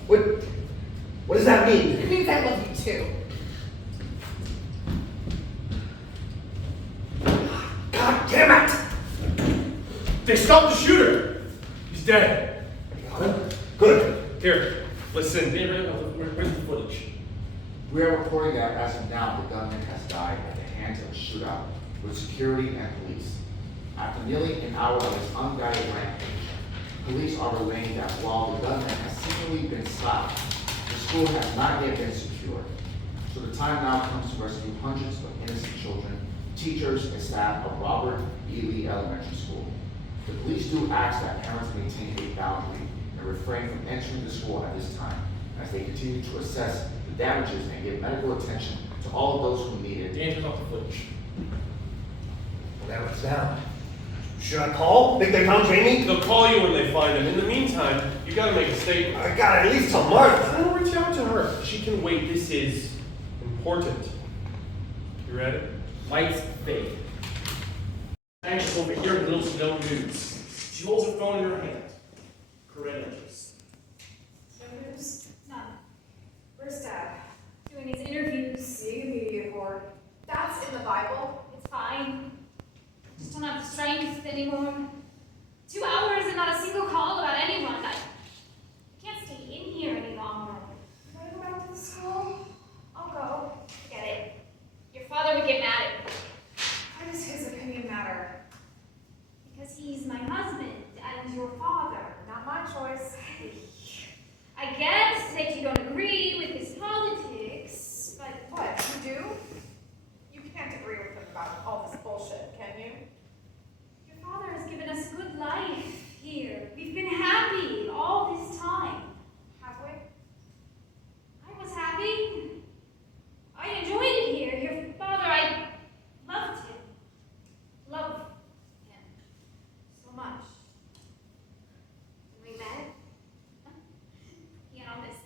What does that mean? It means I love you too. God damn it! They stopped the shooter. He's dead. Good. Here, listen. Where's the footage? We are reporting that as of now, the gunman has died at the hands of a shootout with security and police. After nearly an hour of his unguided rampage, police are relaying that while the gunman has seemingly been stopped, the school has not yet been secured. So the time now comes to rescue hundreds of innocent children, teachers, and staff of Robert E. Lee Elementary School. The police do ask that parents maintain a boundary and refrain from entering the school at this time, as they continue to assess the damages and give medical attention to all of those who need it. Dan, turn off the footage. Well, that was down. Should I call? Think they found Jamie? They'll call you when they find him. In the meantime, you gotta make a statement. I got at least till Martha. I'll reach out to her. She can wait. This is important. You ready? Lights fade. Anxious over here in little to no news. She holds her phone in her hand. Corinne enters. No news? None. Where's Dad? Doing his interviews. Being media board. That's in the Bible. It's fine. Just don't have the strength anymore. 2 hours and not a single call about anyone. I can't stay in here any longer. Want to go back to the school? I'll go. Forget it. Your father would get mad at me. Why does his opinion matter? Because he's my husband and your father. Not my choice. I guess that you don't agree with his politics, but What, you do? You can't agree with him about all this bullshit, can you? your father has given us a good life here. We've been happy all this time. Have we? I was happy. I enjoyed it here. Your father, I loved him. Loved him so much. When we met, he had on this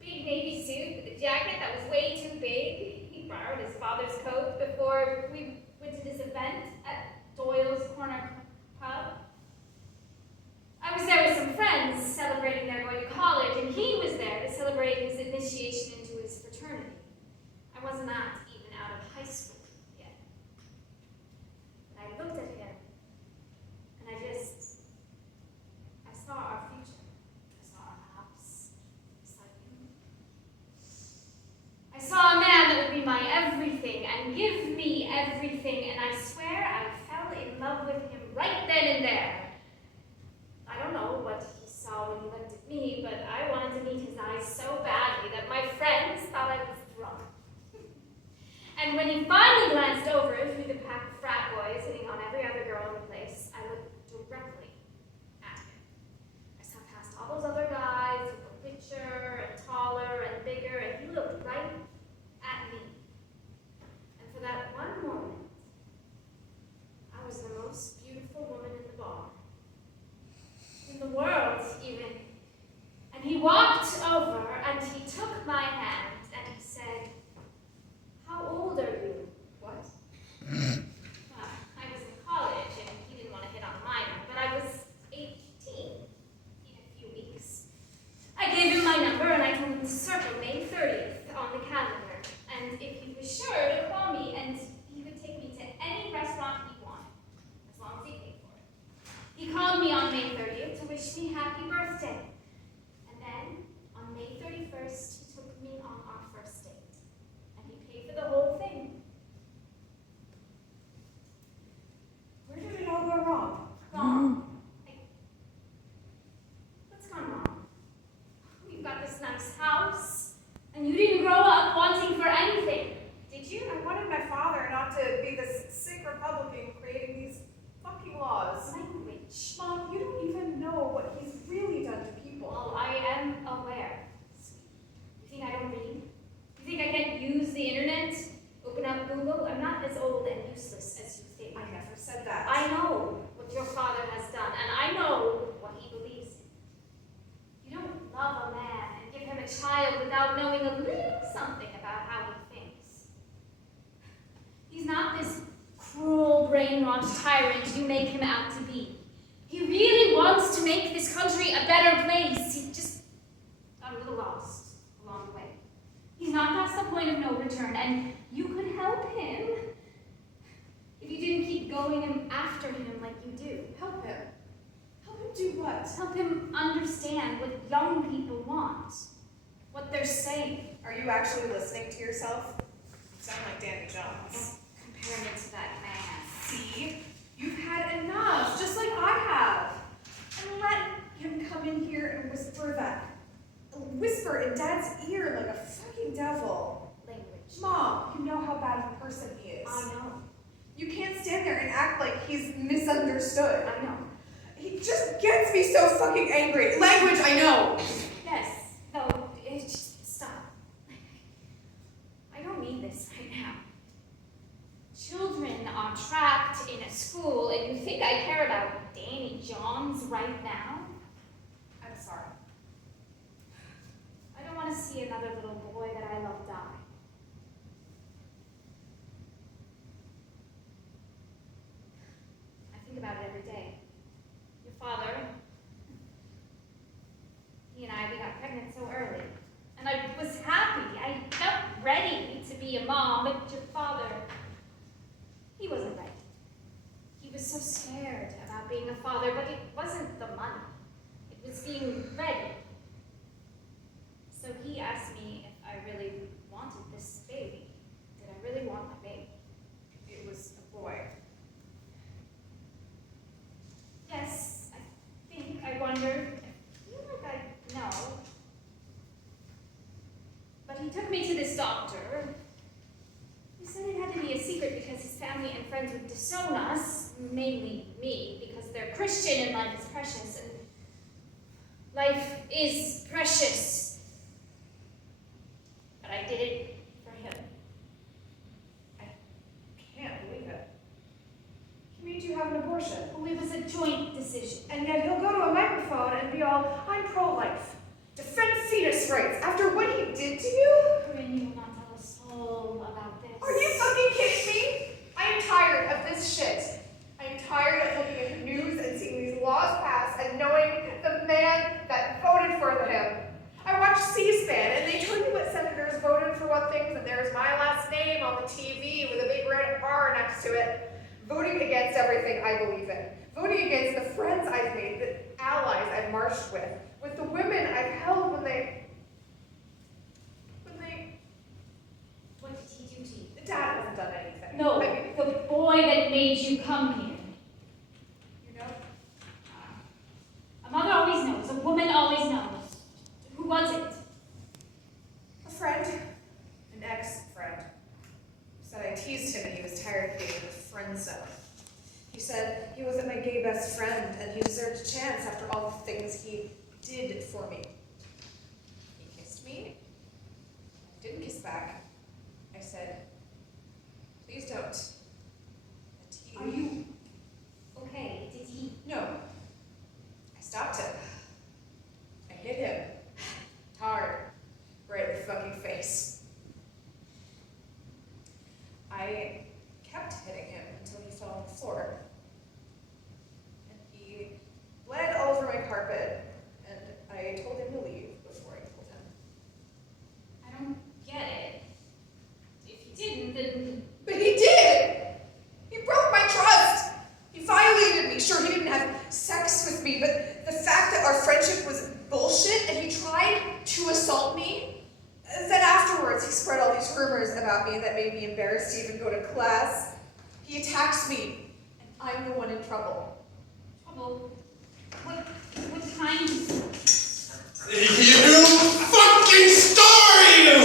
big navy suit with a jacket that was way too big. He borrowed his father's coat before we went to this event at Doyle's Corner Pub. I was there with some friends celebrating their going to when he finally glanced over through the pack of frat boys hitting on every other girl in the place, I looked directly at him. I saw past all those other guys who were richer and taller and bigger, and he looked right at me. And for that one moment, I was the most beautiful woman in the bar. In the world, even. And he walked over and he took my hand and he said, "How old are you?" What? I was in college and he didn't want to hit on a minor, but I was 18 in a few weeks. I gave him my number and I told him to circle May 30th on the calendar. And if he was sure to call me, and he would take me to any restaurant he wanted, as long as he paid for it. He called me on May 30th to wish me happy birthday. And then, on May 31st, he took me on our first date. And he paid for the whole thing. Where did it all go wrong? Wrong. What's gone wrong? We've got this nice house, and you didn't grow up wanting for anything, did you? I wanted my father not to be this sick Republican creating these fucking laws. Language. Mom, you don't even know what he's really done to people. Well, I am aware. You think I don't read? You think I can't use the internet? Open up Google? I'm not as old and useless as you think. I never said that. I know what your father has done, and I know what he believes in. You don't love a man and give him a child without knowing a little something about how he thinks. He's not this cruel, brainwashed tyrant you make him out to be. He really wants to make this country a better place. He just got a little lost along the way. He's not past the point of no return, and you could help him if you didn't keep going after him like you do. Help him. Help him do what? Help him understand what young people want, what they're saying. Are you actually listening to yourself? You sound like Danny Jones. Compare me to that man. See? You've had enough, just like I have. And let him come in here and whisper in Dad's ear like a fucking devil. Language. Mom, you know how bad of a person he is. I know. You can't stand there and act like he's misunderstood. I know. He just gets me so fucking angry. Language, I know. Yes. No, just stop. I don't need this right now. Children are trapped in a school, and you think I care about Danny Johns right now? I'm sorry. I don't want to see another little boy that I love die. I think about it every day. Your father, he and I, we got pregnant so early. And I was happy. I felt ready to be a mom, but your father, he wasn't ready. He was so scared about being a father, but it wasn't the money. It was being ready. So he asked me if I really wanted this baby. Did I really want my baby? It was a boy. Yes, I think I wondered. I feel like I know. But he took me to this doctor. He said it had to be a secret because his family and friends would disown us, mainly me, because they're Christian and life is precious. And life is precious. But I did it for him. I can't believe it. He made you have an abortion. Well, it was a joint decision. And yet he'll go to a microphone and be all, I'm pro-life. Defend fetus rights after what he did to you? Corinne, you will not tell a soul about this. Are you fucking kidding me? I am tired of this shit. I am tired of looking at the news and seeing these laws pass and knowing the man that voted for him. I watch C-SPAN and they tell you what senators voted for what things, and there's my last name on the TV with a big red R next to it. Voting against everything I believe in. Voting against the friends I've made, the allies I've marched with the women I've held when they... What did he do to you? Dad hasn't done anything. No, I mean, the boy that made you come here. you know? A mother always knows. A woman always knows. Who was it? A friend. An ex-friend. Said I teased him and he was tired of being in the friend zone. He said he wasn't my gay best friend and he deserved a chance after all the things he did for me. He kissed me. I didn't kiss back. I said, please don't. And he... Are you okay? Did he? No. I stopped him. I hit him. Hard. Right in the fucking face. I kept hitting him until he fell on the floor. And he bled all over my carpet, and I told him to leave before I killed him. I don't get it. If he didn't, then But he did! He broke my trust! He violated me. Sure, he didn't have sex with me, but the fact that our friendship was bullshit and he tried to assault me, then afterwards he spread all these rumors about me that made me embarrassed to even go to class. He attacks me, and I'm the one in trouble. trouble. What kind? You fucking star, you!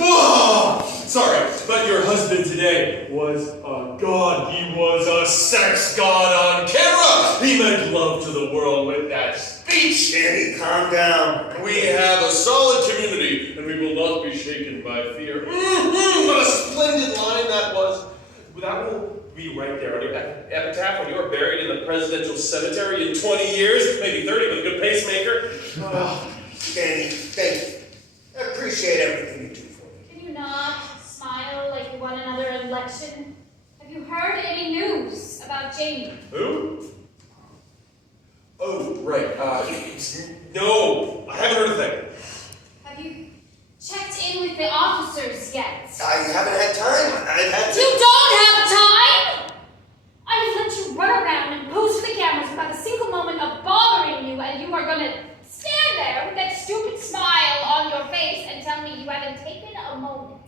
Oh, sorry, but your husband today was a god. He was a sex god on camera. He made love to the world with that speech. Danny, calm down. We have a solid community, and we will not be shaken by fear. What a splendid line that was. That will be right there on your epitaph when you are buried in the presidential cemetery in 20 years, maybe 30 with a good pacemaker. Danny, thank you. I appreciate everything you do for me. Can you not smile like you won another election? Have you heard any news about Jamie? Who? Oh, right. No, I haven't heard a thing. Have you checked in with the officers yet? I haven't had time. I've had to... You don't have time! I have let you run around and pose for the cameras without a single moment of bothering you, and you are gonna stand there with that stupid smile on your face and tell me you haven't taken a moment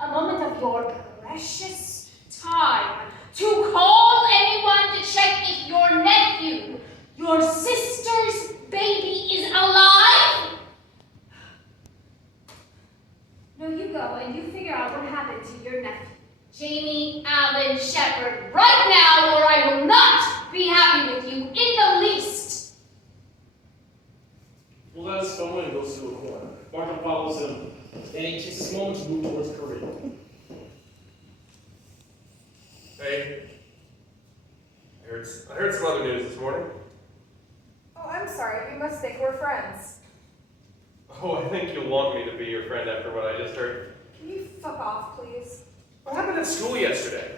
of your precious time to call anyone to check if your nephew, your sister's baby, is alive? No, you go and you figure out what happened to your nephew, Jamie Allen Shepard, right now, or I will not be happy with you in the least. Well, that's phone and goes to a corner. Martin follows him, and he takes this moment to move towards Korea. Hey, I heard some other news this morning. Oh, I'm sorry. You must think we're friends. Oh, I think you'll want me to be your friend after what I just heard. Can you fuck off, please? What happened at school yesterday?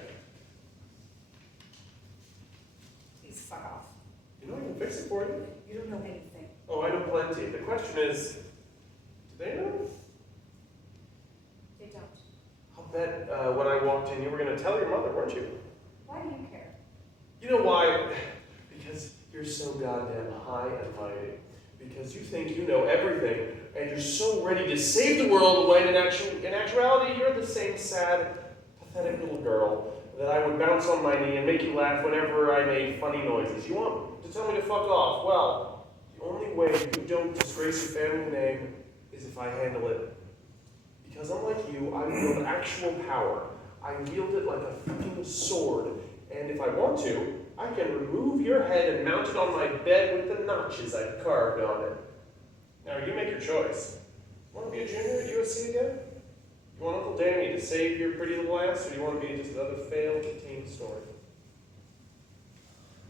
Please fuck off. You know I can fix it for you. You don't know anything. Oh, I know plenty. The question is, do they know? They don't. I'll bet when I walked in, you were going to tell your mother, weren't you? Why do you care? You know why? Because you're so goddamn high and mighty. Because you think you know everything, and you're so ready to save the world, when in actuality, you're the same sad, pathetic little girl that I would bounce on my knee and make you laugh whenever I made funny noises. You want to tell me to fuck off? Well, the only way you don't disgrace your family name is if I handle it. Because unlike you, I wield actual power. I wield it like a fucking sword. And if I want to, I can remove your head and mount it on my bed with the notches I've carved on it. Now, you make your choice. Want to be a junior at USC again? You want Uncle Danny to save your pretty little ass, or do you want to be just another failed teen story?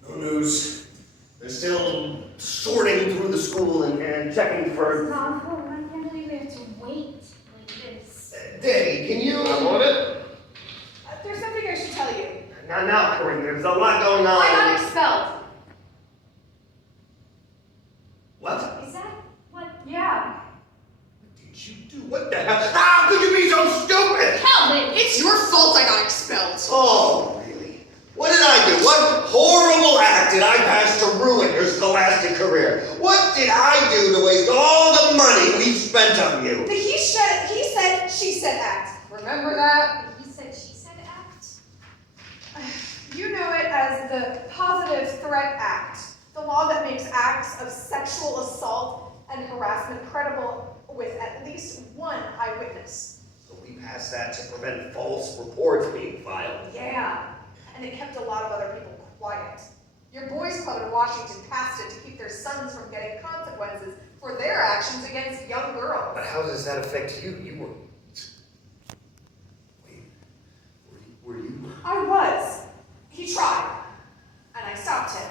No news. They're still sorting through the school and checking for... Awful. I can't believe we have to wait like this. Danny, can you... I'm on it. There's something I should tell you. Now, Corinne, there's a lot going on. I got expelled. What? Is that what? Yeah. What did you do? What the hell? How could you be so stupid? Calvin! It's your fault I got expelled. Oh, really? What did I do? What horrible act did I pass to ruin your scholastic career? What did I do to waste all the money we spent on you? The he said, she said act. Remember that? He said, she said act. You know it as the Positive Threat Act, the law that makes acts of sexual assault and harassment credible with at least one eyewitness. So we passed that to prevent false reports being filed. Yeah, and it kept a lot of other people quiet. Your boys' club in Washington passed it to keep their sons from getting consequences for their actions against young girls. But how does that affect you? You were... Wait, were you? I was. He tried, and I stopped him.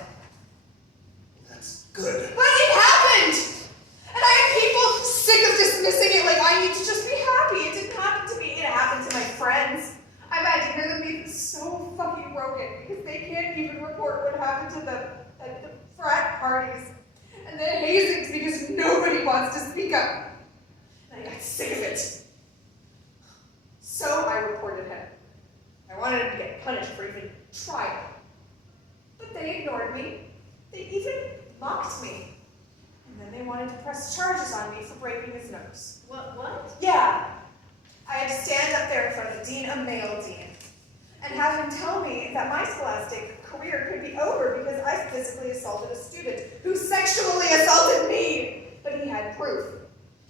That's good. But it happened! And I have people sick of dismissing it like I need to just be happy. It didn't happen to me. It happened to my friends. I've had to hear them be so fucking broken because they can't even report what happened to them at the frat parties and the hazings because nobody wants to speak up. And I got sick of it. So I reported him. I wanted him to get punished for even trying. But they ignored me. They even mocked me. And then they wanted to press charges on me for breaking his nose. What? Yeah. I had to stand up there in front of the dean, a male dean, and have him tell me that my scholastic career could be over because I physically assaulted a student who sexually assaulted me. But he had proof.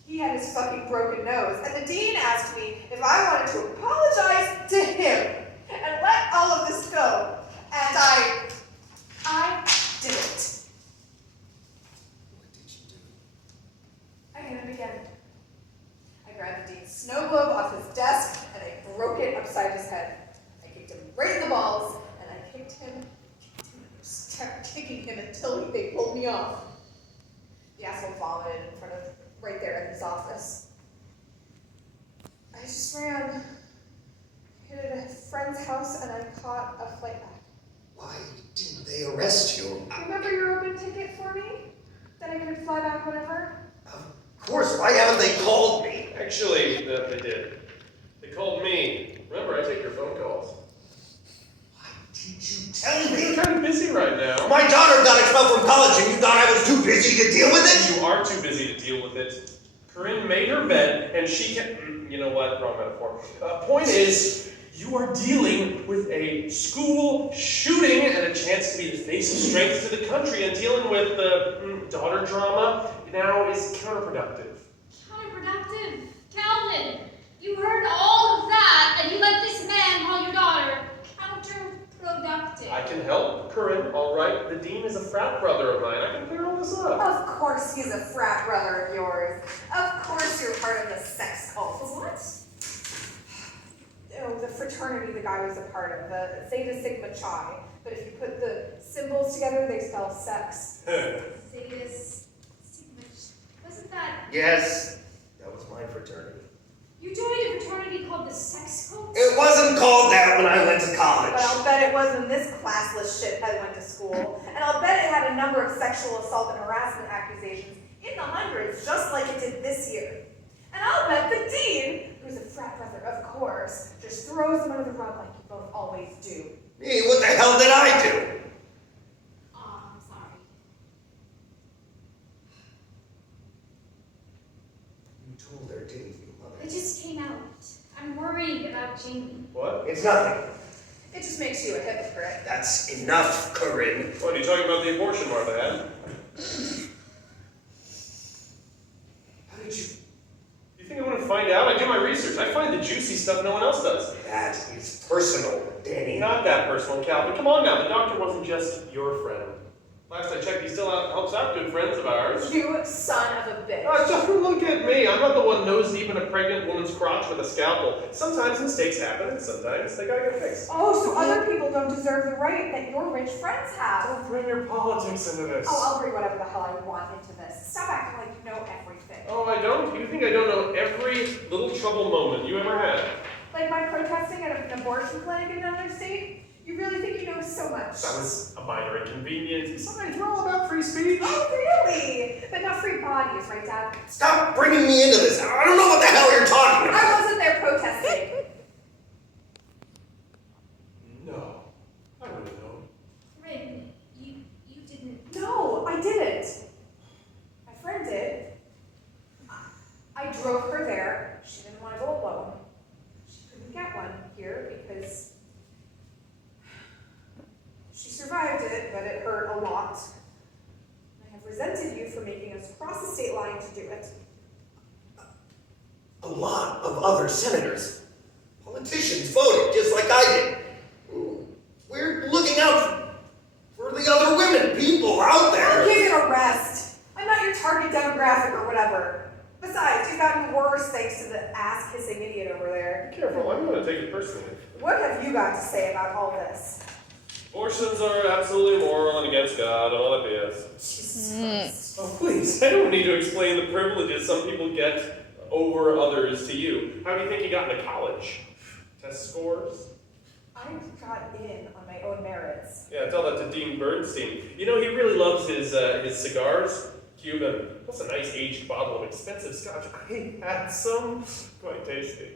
He had his fucking broken nose. And the dean asked me if I wanted to apologize to him and let all of this go. And I did it. What did you do? I hit him again. I grabbed the dean's snow globe off his desk and I broke it upside his head. I kicked him right in the balls and I kicked him and just kept kicking him until they pulled me off. The asshole vomited in front of, right there in his office. I just ran, hit at a friend's house and I caught a flight back. Why didn't they arrest you? Remember your open ticket for me? That I could fly back whenever? Of course, why haven't they called me? Actually, they did. They called me. Remember, I take your phone calls. Why didn't you tell me? I'm kind of busy right now. My daughter got expelled from college and you thought I was too busy to deal with it? You are too busy to deal with it. Corinne made her bed, and she can... You know what? Wrong metaphor. Point is, you are dealing with a school shooting and a chance to be the face of strength to the country, and dealing with the daughter drama now is counterproductive. Counterproductive? Calvin, you heard all of that, and you let this man call your daughter counterproductive. I can help, Corinne, all right? The dean is a frat brother of mine. I can clear all this up. Of course he's a frat brother of yours. Of course you're part of the sex cult. What? Oh, the fraternity the guy was a part of, the Zeta Sigma Chi. But if you put the symbols together, they spell sex. Zetas, Sigma, wasn't that... Yes, that was my fraternity. You joined a fraternity called the Sex Cult? It wasn't called that when I went to college. But I'll bet it was when this classless shithead went to school. And I'll bet it had a number of sexual assault and harassment accusations in the hundreds, just like it did this year. And I'll bet the dean, who's a frat brother, of course, just throws them under the rug like you both always do. Hey, what the hell did I do? Oh, I'm sorry. You told her, didn't you, Mother? It just came out. I'm worried about Jamie. What? It's nothing. It just makes you a hypocrite. That's enough, Corinne. What, are you talking about the abortion Martha had? How did you... You think I want to find out? I do my research. I find the juicy stuff no one else does. That is personal, Danny. Not that personal, Calvin. Come on now, the doctor wasn't just your friend. Last I checked, he still helps out good friends of ours. You son of a bitch. Just look at me. I'm not the one nose deep in a pregnant woman's crotch with a scalpel. Sometimes mistakes happen, and sometimes they gotta get fixed. Oh, so other people don't deserve the right that your rich friends have. Don't bring your politics into this. Oh, I'll bring whatever the hell I want into this. Stop acting like you know everything. Oh, I don't? You think I don't know every little trouble moment you ever had? Like my protesting at an abortion clinic in another state? You really think you know so much? That was a minor inconvenience. Besides, we're all about free speech. Oh, really? But not free bodies, right, Dad? Stop bringing me into this. I don't know what the hell you're talking about. I wasn't there protesting. No. I wouldn't have known. Rin, you didn't... No, I didn't. My friend did. I drove her there. She didn't want to go alone. She couldn't get one here because she survived it, but it hurt a lot. I have resented you for making us cross the state line to do it. A lot of other other senators. Politicians voted just like I did. We're looking out for the other women. People out there. Give it a rest. I'm not your target demographic or whatever. Besides, you've gotten worse thanks to the ass-kissing idiot over there. Be careful, I'm going to take it personally. What have you got to say about all this? Abortions are absolutely immoral and against God, all that BS. Jesus Christ. Oh, please, I don't need to explain the privileges some people get over others to you. How do you think you got into college? Test scores? I got in on my own merits. Yeah, tell that to Dean Bernstein. You know, he really loves his cigars. Cuban. Plus a nice aged bottle of expensive scotch. I had some. Quite tasty.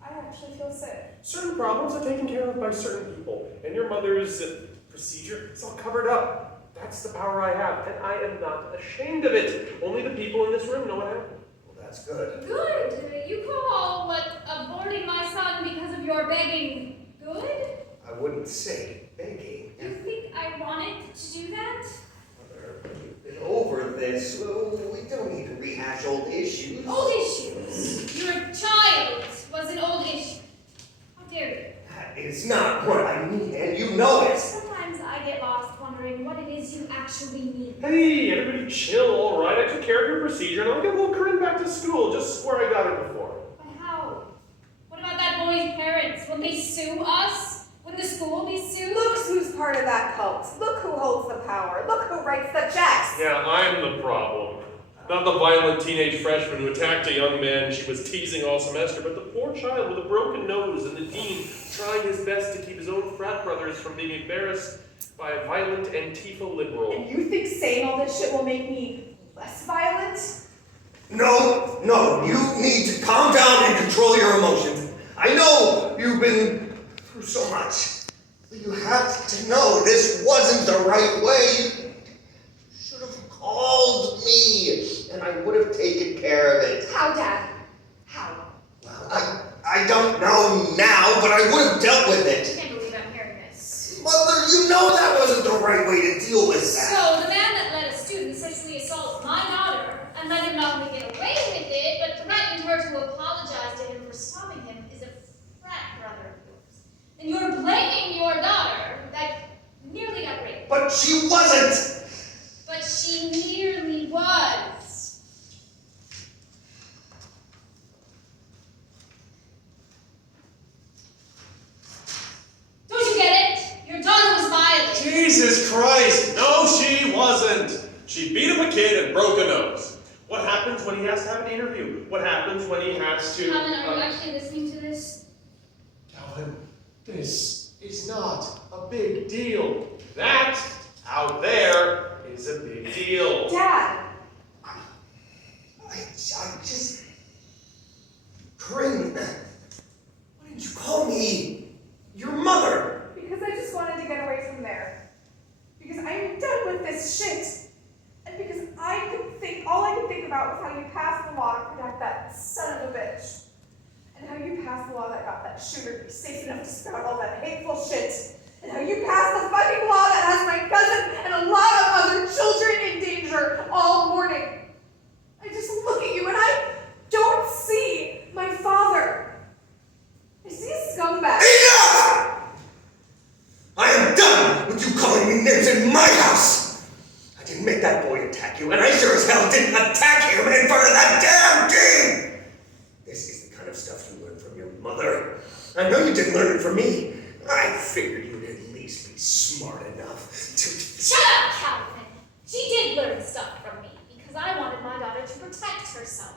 I actually feel sick. Certain problems are taken care of by certain people, and your mother's procedure is all covered up. That's the power I have, and I am not ashamed of it. Only the people in this room know what happened. Well, that's good. Good. You call what aborting my son because of your begging good? I wouldn't say begging. You think I wanted to do that? Mother, we've been over this. We don't need to rehash old issues. Old issues. Your child was an old issue. How dare you? That is not what I mean, and you know it. Sometimes I get lost wondering what it is you actually mean. Hey, everybody chill, all right? I took care of your procedure, and I'll get little Corinne back to school, just where I got her before. But how? What about that boy's parents? Will they sue us? Wouldn't the school be sued? Look who's part of that cult. Look who holds the power. Look who writes the checks. Yeah, I'm the problem. Not the violent teenage freshman who attacked a young man she was teasing all semester, but the poor child with a broken nose and the dean trying his best to keep his own frat brothers from being embarrassed by a violent Antifa liberal. And you think saying all this shit will make me less violent? No, you need to calm down and control your emotions. I know you've been through so much, but you have to know this wasn't the right way. You should have called me, and I would have taken care of it. How, Dad? How? Well, I don't know now, but I would have dealt with I it. can't believe I'm hearing this. Mother, you know that wasn't the right way to deal with that. So the man that let a student sexually assault my daughter and let him not only get away with it, but threatened her to apologize to him for stopping him is a frat brother of yours. And you're blaming your daughter that nearly got raped. But she wasn't. But she nearly was. Don't you get it? Your daughter was violent. Jesus Christ! No, she wasn't! She beat up a kid and broke a nose. What happens when he has to have an interview? What happens when he has to... Alan, are you actually listening to this? Calvin, this is not a big deal. That, out there, is a big deal. Dad! I just... Corinne, why didn't you call me your mother? Because I just wanted to get away from there. Because I'm done with this shit. And because all I could think about was how you passed the law to protect that son of a bitch. And how you passed the law that got that shooter to be safe enough to spout all that hateful shit. And how you passed the fucking law that has my cousin and a lot of other children in danger all morning. I just look at you and I don't see my father. I see a scumbag. Enough! I am done with you calling me names in my house. I didn't make that boy attack you, and I sure as hell didn't attack him in front of that damn team. This is the kind of stuff you learned from your mother. I know you didn't learn it from me. I figured you'd at least be smart enough to... Shut up, Calvin! She did learn stuff from me because I wanted my daughter to protect herself.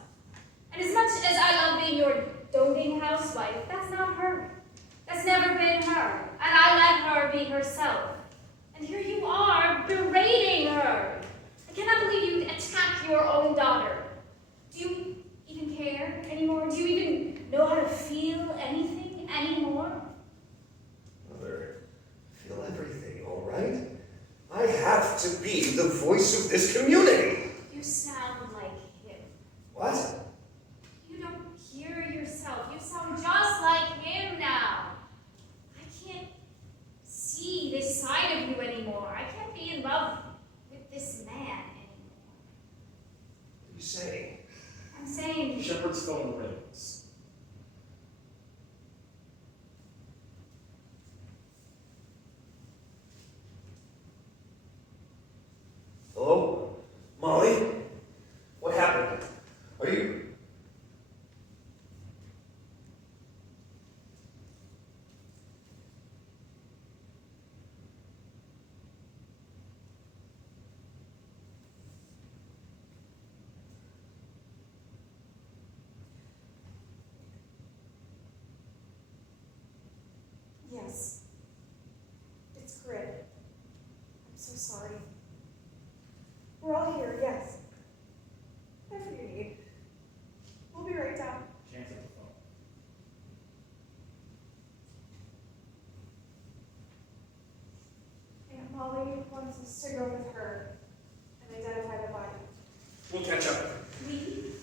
And as much as I love being your doting housewife, that's not her. That's never been her. And I let her be herself. And here you are, berating her. I cannot believe you'd attack your own daughter. Do you even care anymore? Do you even know how to feel anything anymore? Mother, I feel everything, all right? I have to be the voice of this community. You sound like him. What? You don't hear yourself. You sound just like him now. I can't see this side of you anymore. I can't be in love with this man anymore. What are you saying? I'm saying Shepard's phone rings. wants us to go with her and identify the body. We'll catch up. We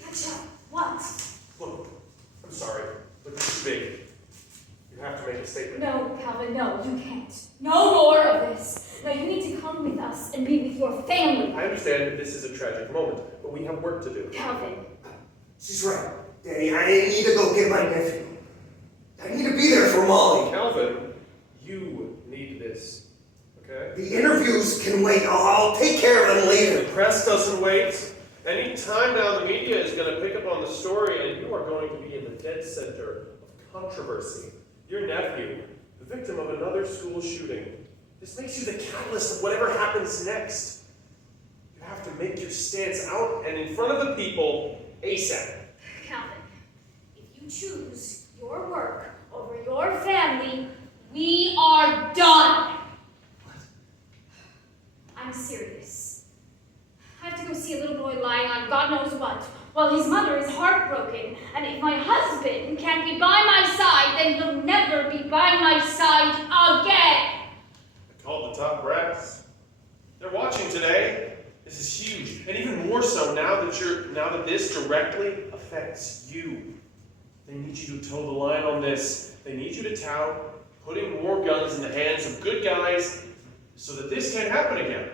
catch up. What? Look, I'm sorry, but this is big. You have to make a statement. No, Calvin, no, you can't. No more of this. No, you need to come with us and be with your family. I understand that this is a tragic moment, but we have work to do. Calvin. She's right. Danny, I need to go get my nephew. I need to be there for Molly. Calvin, you need this, okay? The interviews can wait. I'll take care of them later. The press doesn't wait. Any time now the media is going to pick up on the story and you are going to be in the dead center of controversy. Your nephew, the victim of another school shooting. This makes you the catalyst of whatever happens next. You have to make your stance out and in front of the people ASAP. Calvin, if you choose your work over your family, we are done. What? I'm serious. I have to go see a little boy lying on God knows what, while his mother is heartbroken. And if my husband can't be by my side, then he'll never be by my side again. I called the top brass. They're watching today. This is huge, and even more so now that this directly affects you. They need you to toe the line on this. They need you to tout putting more guns in the hands of good guys so that this can't happen again.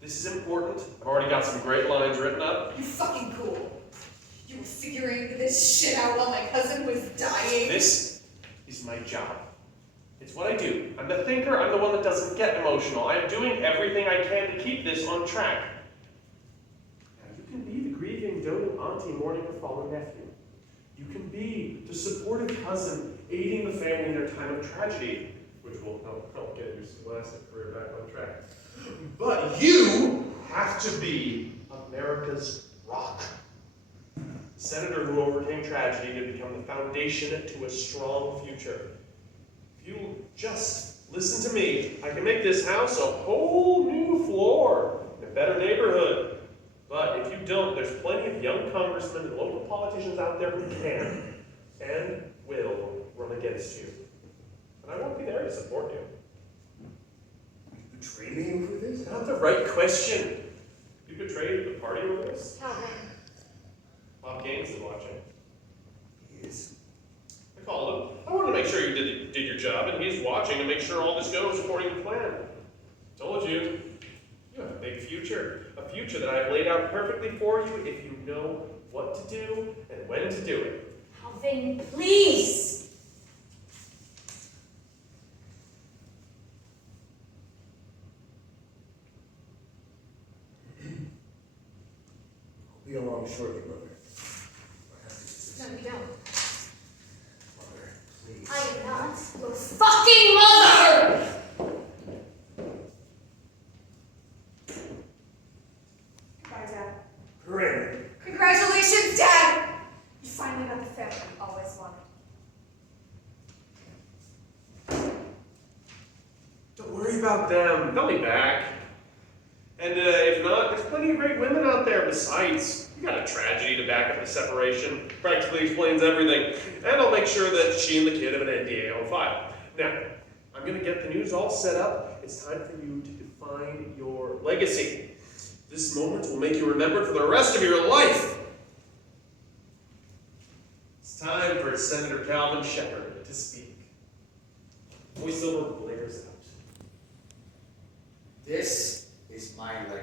This is important. I've already got some great lines written up. You fucking cool. You were figuring this shit out while my cousin was dying. This is my job. It's what I do. I'm the thinker. I'm the one that doesn't get emotional. I'm doing everything I can to keep this on track. Now, you can be the grieving, doting auntie mourning her fallen nephew. You can be the supportive cousin aiding the family in their time of tragedy, which will help get your scholastic career back on track. But you have to be America's rock. Senator who overcame tragedy to become the foundation to a strong future. If you just listen to me, I can make this house a whole new floor, a better neighborhood. But if you don't, there's plenty of young congressmen and local politicians out there who can and will run against you. And I won't be there to support you. Betray me over this? Not the right question. You betrayed the party over this? Calvin. Bob Gaines is watching. He is. I called him. I wanted to make sure you did your job, and he's watching to make sure all this goes according to plan. Told you. You have a big future. A future that I've laid out perfectly for you if you know what to do and when to do it. Calvin, please. I'll be along shortly, Mother. I have to No, you don't. Mother, please. I am not your fucking mother! Goodbye, Dad. Corinne. Congratulations, Dad! You finally got the family you always wanted. Don't worry about them. They'll be back. And if not, there's plenty of great women out there besides. You got a tragedy to back up the separation. Practically explains everything. And I'll make sure that she and the kid have an NDA on file. Now, I'm going to get the news all set up. It's time for you to define your legacy. This moment will make you remembered for the rest of your life. It's time for Senator Calvin Shepherd to speak. Voiceover blares out. This is my legacy.